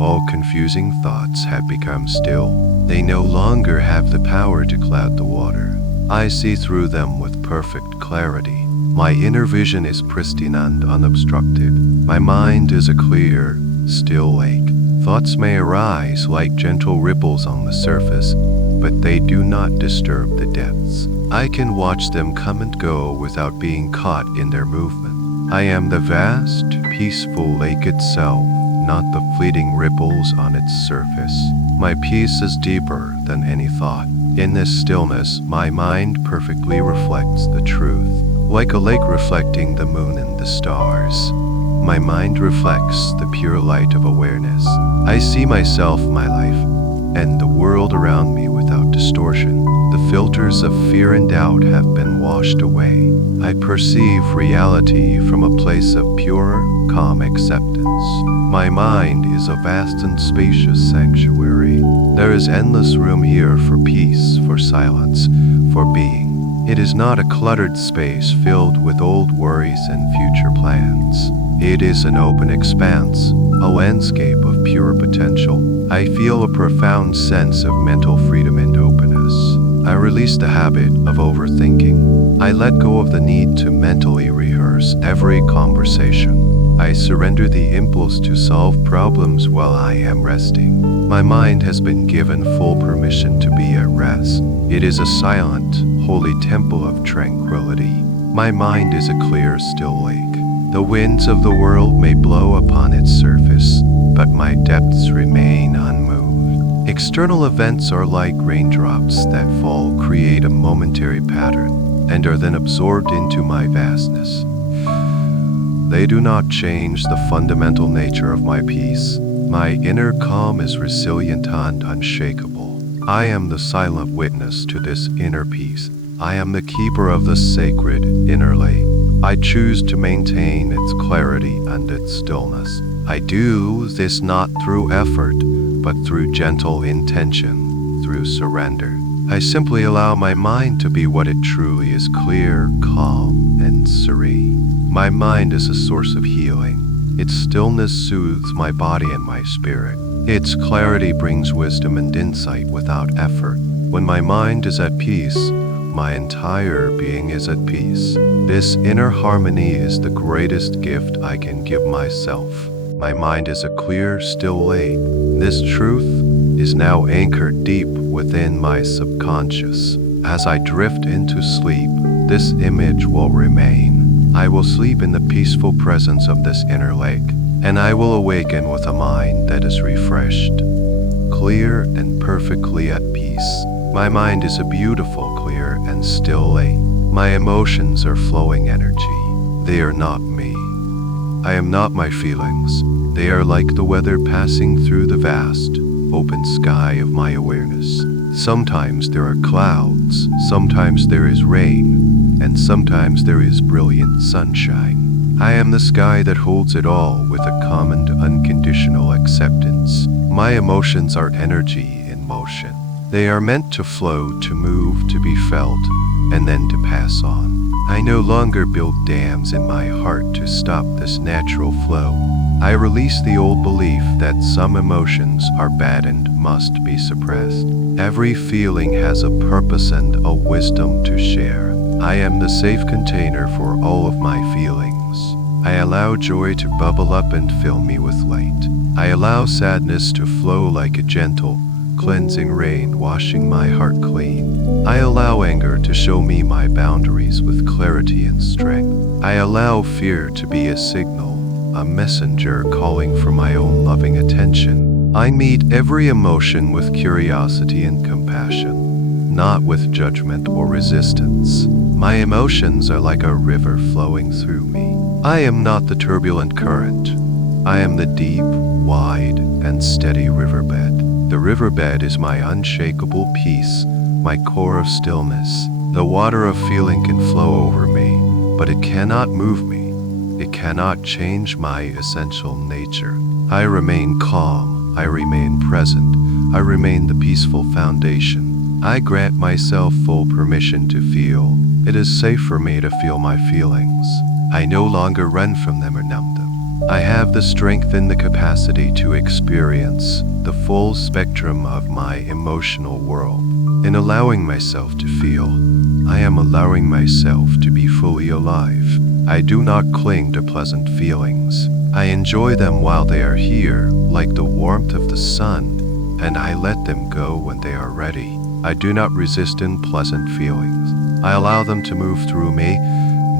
all confusing thoughts have become still. They no longer have the power to cloud the water. I see through them with perfect clarity. My inner vision is pristine and unobstructed. My mind is a clear, still lake. Thoughts may arise like gentle ripples on the surface, but they do not disturb the depths. I can watch them come and go without being caught in their movement. I am the vast, peaceful lake itself, not the fleeting ripples on its surface. My peace is deeper than any thought. In this stillness, my mind perfectly reflects the truth, like a lake reflecting the moon and the stars. My mind reflects the pure light of awareness. I see myself, my life, and the world around me without distortion. The filters of fear and doubt have been washed away. I perceive reality from a place of pure, calm acceptance. My mind is a vast and spacious sanctuary. There is endless room here for peace, for silence, for being. It is not a cluttered space filled with old worries and future plans. It is an open expanse, a landscape of pure potential. I feel a profound sense of mental freedom and openness. I release the habit of overthinking. I let go of the need to mentally rehearse every conversation. I surrender the impulse to solve problems while I am resting. My mind has been given full permission to be at rest. It is a silent, holy temple of tranquility. My mind is a clear, still lake. The winds of the world may blow upon its surface, but my depths remain unmoved. External events are like raindrops that fall, create a momentary pattern, and are then absorbed into my vastness. They do not change the fundamental nature of my peace. My inner calm is resilient and unshakable. I am the silent witness to this inner peace. I am the keeper of the sacred inner lake. I choose to maintain its clarity and its stillness. I do this not through effort, but through gentle intention, through surrender. I simply allow my mind to be what it truly is: clear, calm, and serene. My mind is a source of healing. Its stillness soothes my body and my spirit. Its clarity brings wisdom and insight without effort. When my mind is at peace, my entire being is at peace. This inner harmony is the greatest gift I can give myself. My mind is a clear, still lake. This truth is now anchored deep within my subconscious. As I drift into sleep, this image will remain. I will sleep in the peaceful presence of this inner lake, and I will awaken with a mind that is refreshed, clear, and perfectly at peace. My mind is a beautiful, clear, and still lake. My emotions are flowing energy. They are not me. I am not my feelings. They are like the weather passing through the vast, open sky of my awareness. Sometimes there are clouds, sometimes there is rain, and sometimes there is brilliant sunshine. I am the sky that holds it all with a calm and unconditional acceptance. My emotions are energy in motion. They are meant to flow, to move, to be felt, and then to pass on. I no longer build dams in my heart to stop this natural flow. I release the old belief that some emotions are bad and must be suppressed. Every feeling has a purpose and a wisdom to share. I am the safe container for all of my feelings. I allow joy to bubble up and fill me with light. I allow sadness to flow like a gentle, cleansing rain, washing my heart clean. I allow anger to show me my boundaries with clarity and strength. I allow fear to be a signal, a messenger calling for my own loving attention. I meet every emotion with curiosity and compassion, not with judgment or resistance. My emotions are like a river flowing through me. I am not the turbulent current. I am the deep, wide, and steady riverbed. The riverbed is my unshakable peace, my core of stillness. The water of feeling can flow over me, but it cannot move me. It cannot change my essential nature. I remain calm. I remain present. I remain the peaceful foundation. I grant myself full permission to feel. It is safe for me to feel my feelings. I no longer run from them or numb them. I have the strength and the capacity to experience the full spectrum of my emotional world. In allowing myself to feel, I am allowing myself to be fully alive. I do not cling to pleasant feelings. I enjoy them while they are here, like the warmth of the sun, and I let them go when they are ready. I do not resist unpleasant feelings. I allow them to move through me,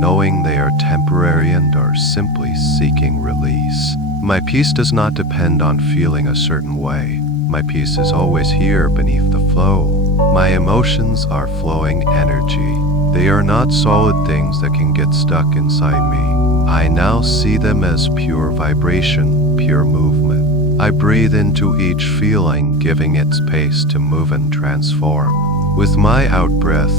knowing they are temporary and are simply seeking release. My peace does not depend on feeling a certain way. My peace is always here beneath the flow. My emotions are flowing energy. They are not solid things that can get stuck inside me. I now see them as pure vibration, pure movement. I breathe into each feeling, giving it space to move and transform. With my out-breath,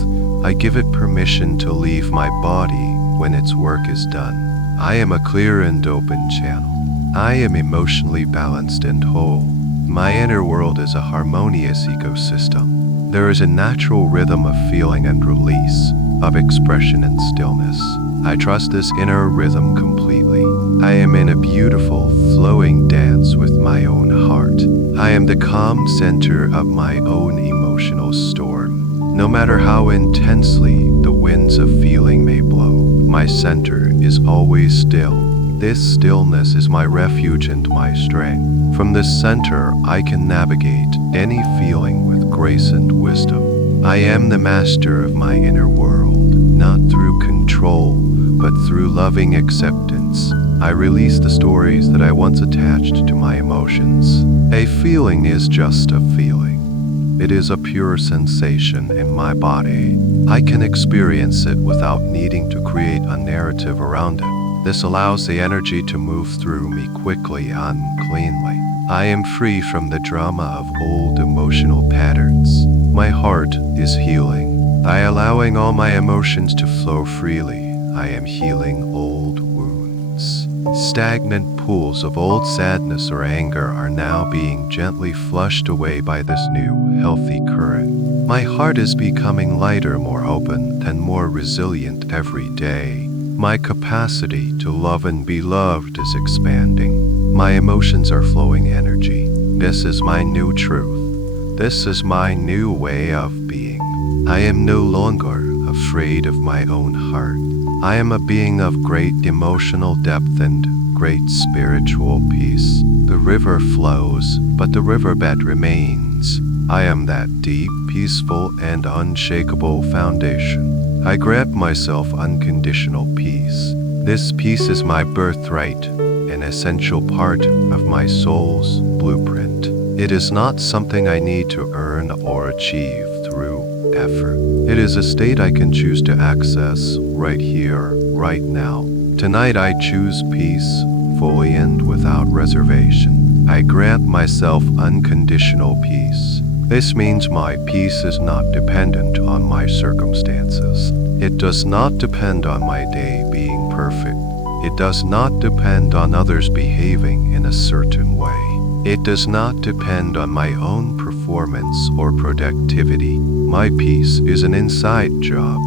I give it permission to leave my body when its work is done. I am a clear and open channel. I am emotionally balanced and whole. My inner world is a harmonious ecosystem. There is a natural rhythm of feeling and release, of expression and stillness. I trust this inner rhythm completely. I am in a beautiful, flowing dance with my own heart. I am the calm center of my own emotional storm. No matter how intensely the winds of feeling may blow, my center is always still. This stillness is my refuge and my strength. From this center, I can navigate any feeling with grace and wisdom. I am the master of my inner world, not through control, but through loving acceptance. I release the stories that I once attached to my emotions. A feeling is just a feeling. It is a pure sensation in my body. I can experience it without needing to create a narrative around it. This allows the energy to move through me quickly and cleanly. I am free from the drama of old emotional patterns. My heart is healing. By allowing all my emotions to flow freely, I am healing old wounds. Stagnant pools of old sadness or anger are now being gently flushed away by this new, healthy current. My heart is becoming lighter, more open, and more resilient every day. My capacity to love and be loved is expanding. My emotions are flowing energy. This is my new truth. This is my new way of being. I am no longer afraid of my own heart. I am a being of great emotional depth and great spiritual peace. The river flows, but the riverbed remains. I am that deep, peaceful, and unshakable foundation. I grant myself unconditional peace. This peace is my birthright, an essential part of my soul's blueprint. It is not something I need to earn or achieve through effort. It is a state I can choose to access right here, right now. Tonight I choose peace, fully and without reservation. I grant myself unconditional peace. This means my peace is not dependent on my circumstances. It does not depend on my day being perfect. It does not depend on others behaving in a certain way. It does not depend on my own performance or productivity. My peace is an inside job,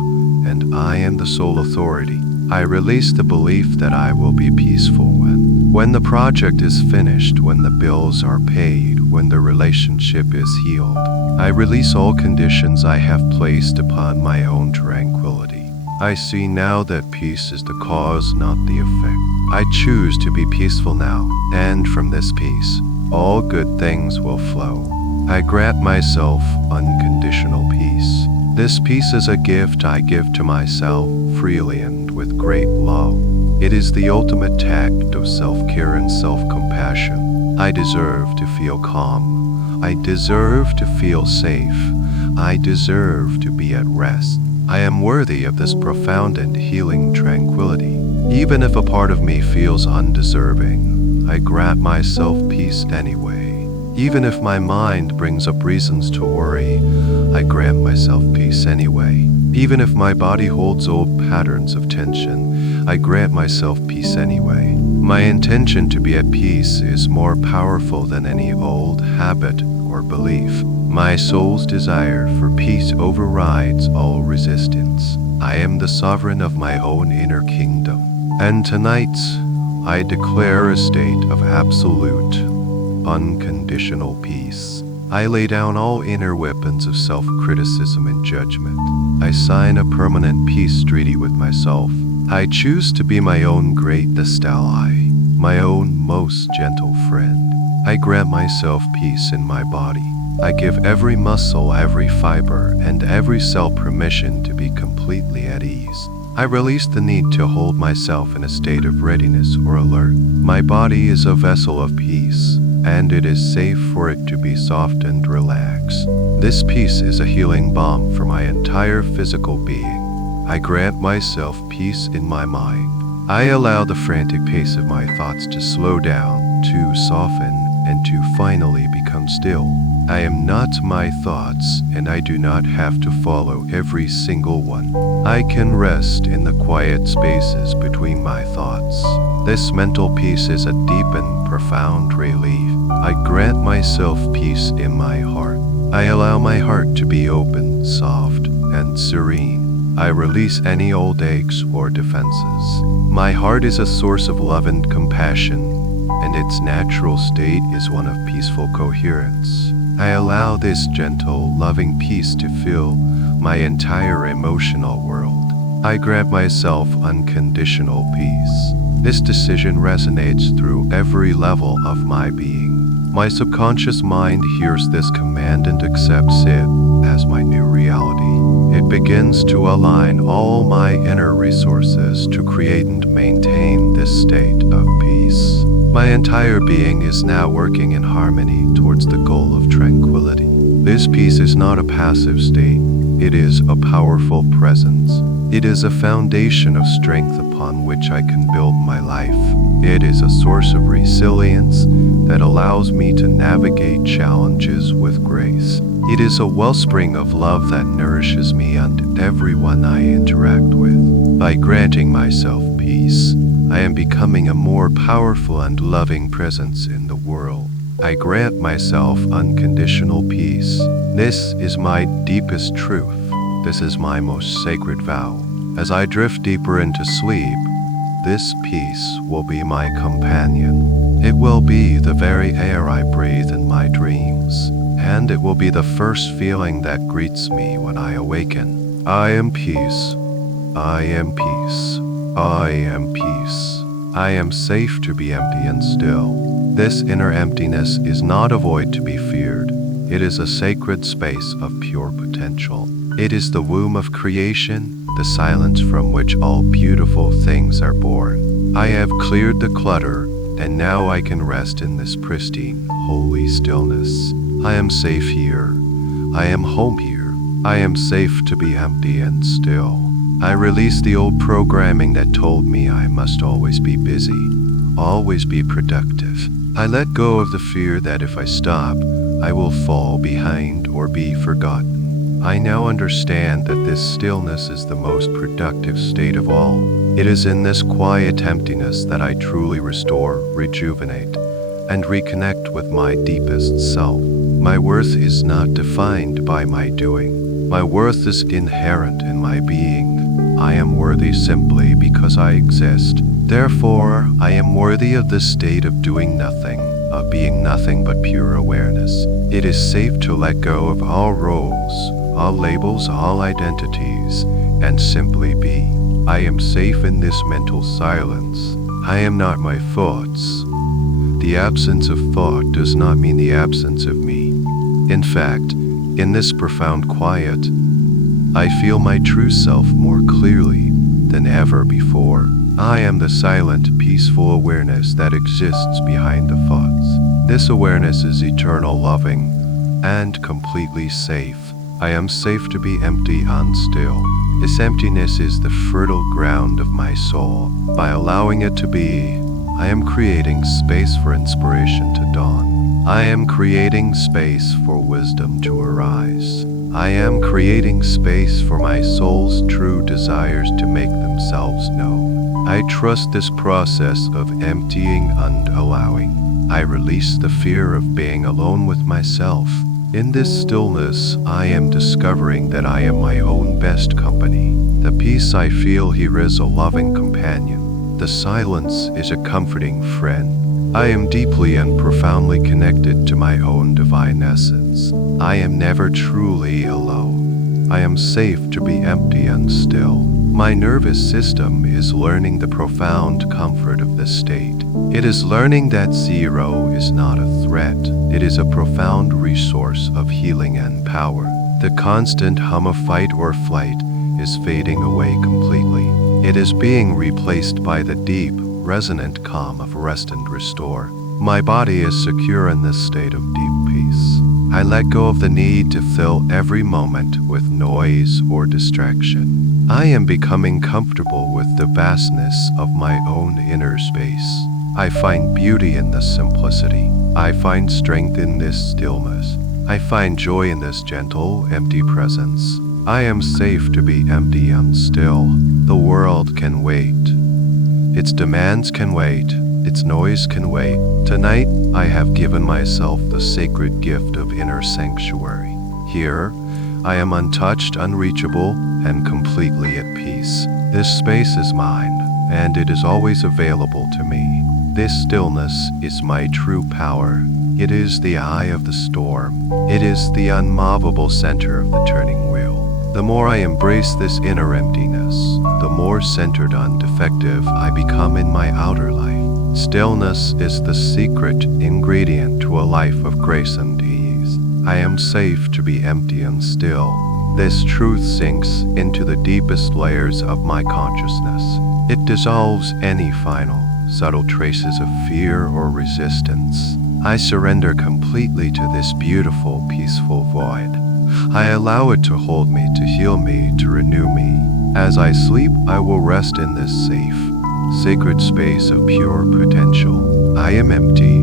and I am the sole authority. I release the belief that I will be peaceful when the project is finished, when the bills are paid, when the relationship is healed. I release all conditions I have placed upon my own tranquility. I see now that peace is the cause, not the effect. I choose to be peaceful now, and from this peace, all good things will flow. I grant myself unconditional peace. This peace is a gift I give to myself freely and with great love. It is the ultimate act of self-care and self-compassion. I deserve to feel calm. I deserve to feel safe. I deserve to be at rest. I am worthy of this profound and healing tranquility. Even if a part of me feels undeserving, I grant myself peace anyway. Even if my mind brings up reasons to worry, I grant myself peace anyway. Even if my body holds old patterns of tension, I grant myself peace anyway. My intention to be at peace is more powerful than any old habit or belief. My soul's desire for peace overrides all resistance. I am the sovereign of my own inner kingdom. And tonight, I declare a state of absolute, unconditional peace. I lay down all inner weapons of self-criticism and judgment. I sign a permanent peace treaty with myself. I choose to be my own greatest ally, my own most gentle friend. I grant myself peace in my body. I give every muscle, every fiber, and every cell permission to be completely at ease. I release the need to hold myself in a state of readiness or alert. My body is a vessel of peace, and it is safe for it to be soft and relaxed. This peace is a healing balm for my entire physical being. I grant myself peace in my mind. I allow the frantic pace of my thoughts to slow down, to soften, and to finally become still. I am not my thoughts, and I do not have to follow every single one. I can rest in the quiet spaces between my thoughts. This mental peace is a deep and profound relief. I grant myself peace in my heart. I allow my heart to be open, soft, and serene. I release any old aches or defenses. My heart is a source of love and compassion, and its natural state is one of peaceful coherence. I allow this gentle, loving peace to fill my entire emotional world. I grant myself unconditional peace. This decision resonates through every level of my being. My subconscious mind hears this command and accepts it as my new reality. It begins to align all my inner resources to create and maintain this state of peace. My entire being is now working in harmony towards the goal of tranquility. This peace is not a passive state. It is a powerful presence. It is a foundation of strength upon which I can build my life. It is a source of resilience that allows me to navigate challenges with grace. It is a wellspring of love that nourishes me and everyone I interact with. By granting myself peace, I am becoming a more powerful and loving presence in the world. I grant myself unconditional peace. This is my deepest truth. This is my most sacred vow. As I drift deeper into sleep, this peace will be my companion. It will be the very air I breathe in my dreams, and it will be the first feeling that greets me when I awaken. I am peace. I am peace. I am peace. I am safe to be empty and still. This inner emptiness is not a void to be feared. It is a sacred space of pure potential. It is the womb of creation, the silence from which all beautiful things are born. I have cleared the clutter, and now I can rest in this pristine, holy stillness. I am safe here. I am home here. I am safe to be empty and still. I release the old programming that told me I must always be busy, always be productive. I let go of the fear that if I stop, I will fall behind or be forgotten. I now understand that this stillness is the most productive state of all. It is in this quiet emptiness that I truly restore, rejuvenate, and reconnect with my deepest self. My worth is not defined by my doing. My worth is inherent in my being. I am worthy simply because I exist. Therefore, I am worthy of the state of doing nothing, of being nothing but pure awareness. It is safe to let go of all roles, all labels, all identities, and simply be. I am safe in this mental silence. I am not my thoughts. The absence of thought does not mean the absence of me. In fact, in this profound quiet, I feel my true self more clearly than ever before. I am the silent, peaceful awareness that exists behind the thoughts. This awareness is eternal, loving, and completely safe. I am safe to be empty and still. This emptiness is the fertile ground of my soul. By allowing it to be, I am creating space for inspiration to dawn. I am creating space for wisdom to arise. I am creating space for my soul's true desires to make themselves known. I trust this process of emptying and allowing. I release the fear of being alone with myself. In this stillness, I am discovering that I am my own best company. The peace I feel here is a loving companion. The silence is a comforting friend. I am deeply and profoundly connected to my own divine essence. I am never truly alone. I am safe to be empty and still. My nervous system is learning the profound comfort of this state. It is learning that zero is not a threat. It is a profound resource of healing and power. The constant hum of fight or flight is fading away completely. It is being replaced by the deep, resonant calm of rest and restore. My body is secure in this state of deep peace. I let go of the need to fill every moment with noise or distraction. I am becoming comfortable with the vastness of my own inner space. I find beauty in this simplicity. I find strength in this stillness. I find joy in this gentle, empty presence. I am safe to be empty and still. The world can wait. Its demands can wait. Its noise can wait. Tonight, I have given myself the sacred gift of inner sanctuary. Here, I am untouched, unreachable, and completely at peace. This space is mine, and it is always available to me. This stillness is my true power. It is the eye of the storm. It is the unmovable center of the turning wheel. The more I embrace this inner emptiness, the more centered and effective I become in my outer life. Stillness is the secret ingredient to a life of grace and ease. I am safe to be empty and still. This truth sinks into the deepest layers of my consciousness. It dissolves any final, subtle traces of fear or resistance. I surrender completely to this beautiful, peaceful void. I allow it to hold me, to heal me, to renew me. As I sleep, I will rest in this safe, sacred space of pure potential. I am empty,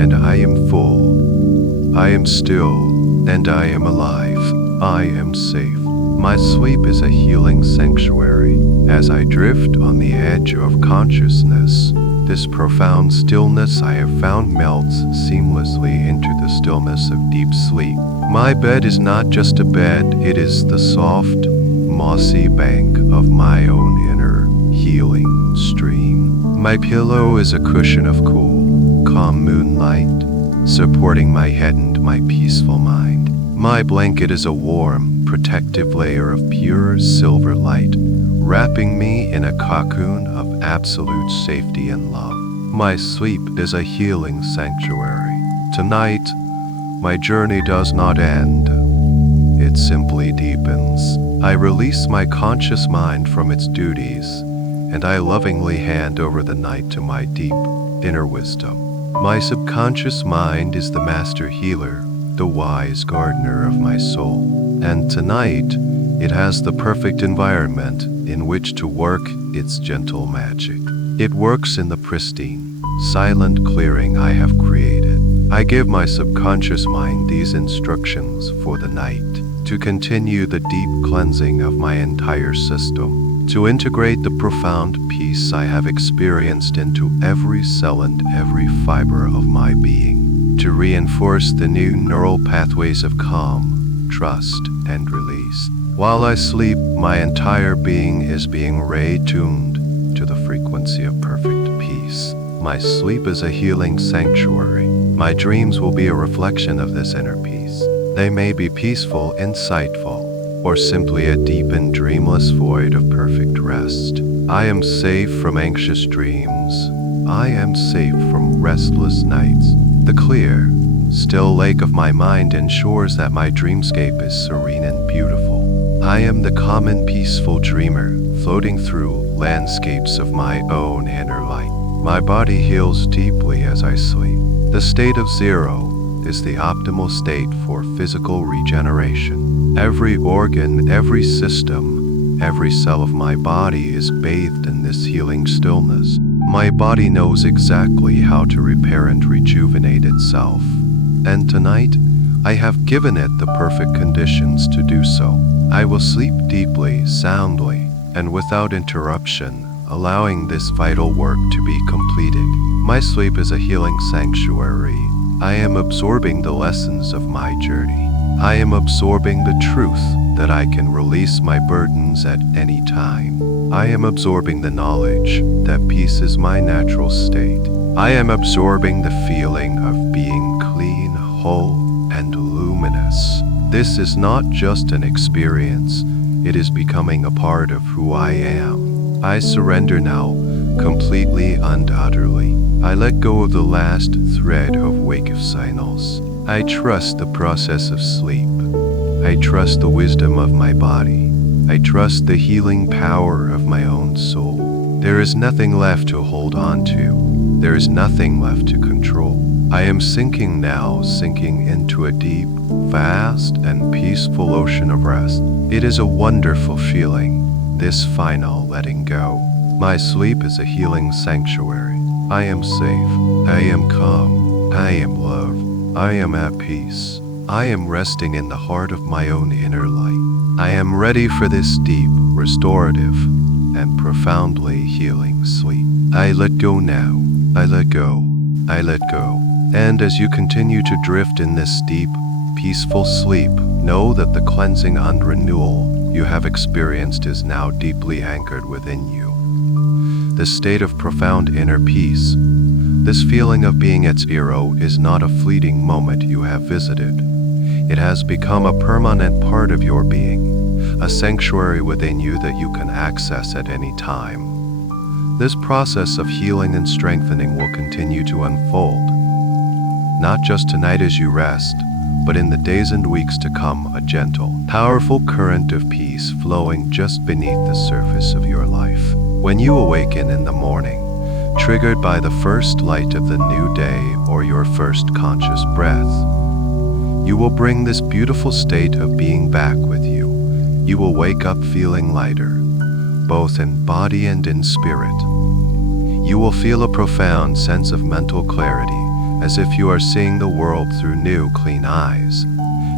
and I am full. I am still, and I am alive. I am safe. My sleep is a healing sanctuary. As I drift on the edge of consciousness, this profound stillness I have found melts seamlessly into the stillness of deep sleep. My bed is not just a bed, it is the soft, mossy bank of my own inner healing stream. My pillow is a cushion of cool, calm moonlight, supporting my head and my peaceful mind. My blanket is a warm, protective layer of pure silver light, wrapping me in a cocoon of absolute safety and love. My sleep is a healing sanctuary. Tonight, my journey does not end. It simply deepens. I release my conscious mind from its duties, and I lovingly hand over the night to my deep inner wisdom. My subconscious mind is the master healer, the wise gardener of my soul. And tonight, it has the perfect environment in which to work its gentle magic. It works in the pristine, silent clearing I have created. I give my subconscious mind these instructions for the night, to continue the deep cleansing of my entire system, to integrate the profound peace I have experienced into every cell and every fiber of my being, to reinforce the new neural pathways of calm, trust, and release. While I sleep, my entire being is being retuned to the frequency of perfect peace. My sleep is a healing sanctuary. My dreams will be a reflection of this inner peace. They may be peaceful, insightful, or simply a deep and dreamless void of perfect rest. I am safe from anxious dreams. I am safe from restless nights. The clear, still lake of my mind ensures that my dreamscape is serene and beautiful. I am the calm and peaceful dreamer, floating through landscapes of my own inner light. My body heals deeply as I sleep. The state of zero is the optimal state for physical regeneration. Every organ, every system, every cell of my body is bathed in this healing stillness. My body knows exactly how to repair and rejuvenate itself. And tonight, I have given it the perfect conditions to do so. I will sleep deeply, soundly, and without interruption, allowing this vital work to be completed. My sleep is a healing sanctuary. I am absorbing the lessons of my journey. I am absorbing the truth that I can release my burdens at any time. I am absorbing the knowledge that peace is my natural state. I am absorbing the feeling of being clean, whole, and luminous. This is not just an experience, it is becoming a part of who I am. I surrender now, completely and utterly. I let go of the last thread of wake signals. I trust the process of sleep. I trust the wisdom of my body. I trust the healing power of my own soul. There is nothing left to hold on to. There is nothing left to control. I am sinking now, sinking into a deep, vast, and peaceful ocean of rest. It is a wonderful feeling, this final letting go. My sleep is a healing sanctuary. I am safe. I am calm. I am loved. I am at peace. I am resting in the heart of my own inner light. I am ready for this deep, restorative, and profoundly healing sleep. I let go now. I let go. I let go. And as you continue to drift in this deep, peaceful sleep, know that the cleansing and renewal you have experienced is now deeply anchored within you. This state of profound inner peace, this feeling of being at zero, is not a fleeting moment you have visited. It has become a permanent part of your being, a sanctuary within you that you can access at any time. This process of healing and strengthening will continue to unfold, not just tonight as you rest, but in the days and weeks to come, a gentle, powerful current of peace flowing just beneath the surface of your life. When you awaken in the morning, triggered by the first light of the new day or your first conscious breath, you will bring this beautiful state of being back with you. You will wake up feeling lighter, both in body and in spirit. You will feel a profound sense of mental clarity, as if you are seeing the world through new, clean eyes,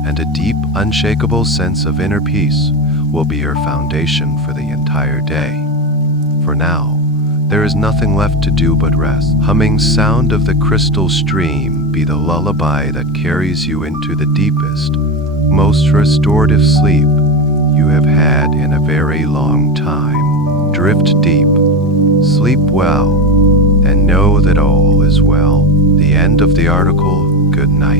and a deep, unshakable sense of inner peace will be your foundation for the entire day. For now, there is nothing left to do but rest. Humming sound of the crystal stream be the lullaby that carries you into the deepest, most restorative sleep you have had in a very long time. Drift deep, sleep well, and know that all is well. The end of the article. Good night.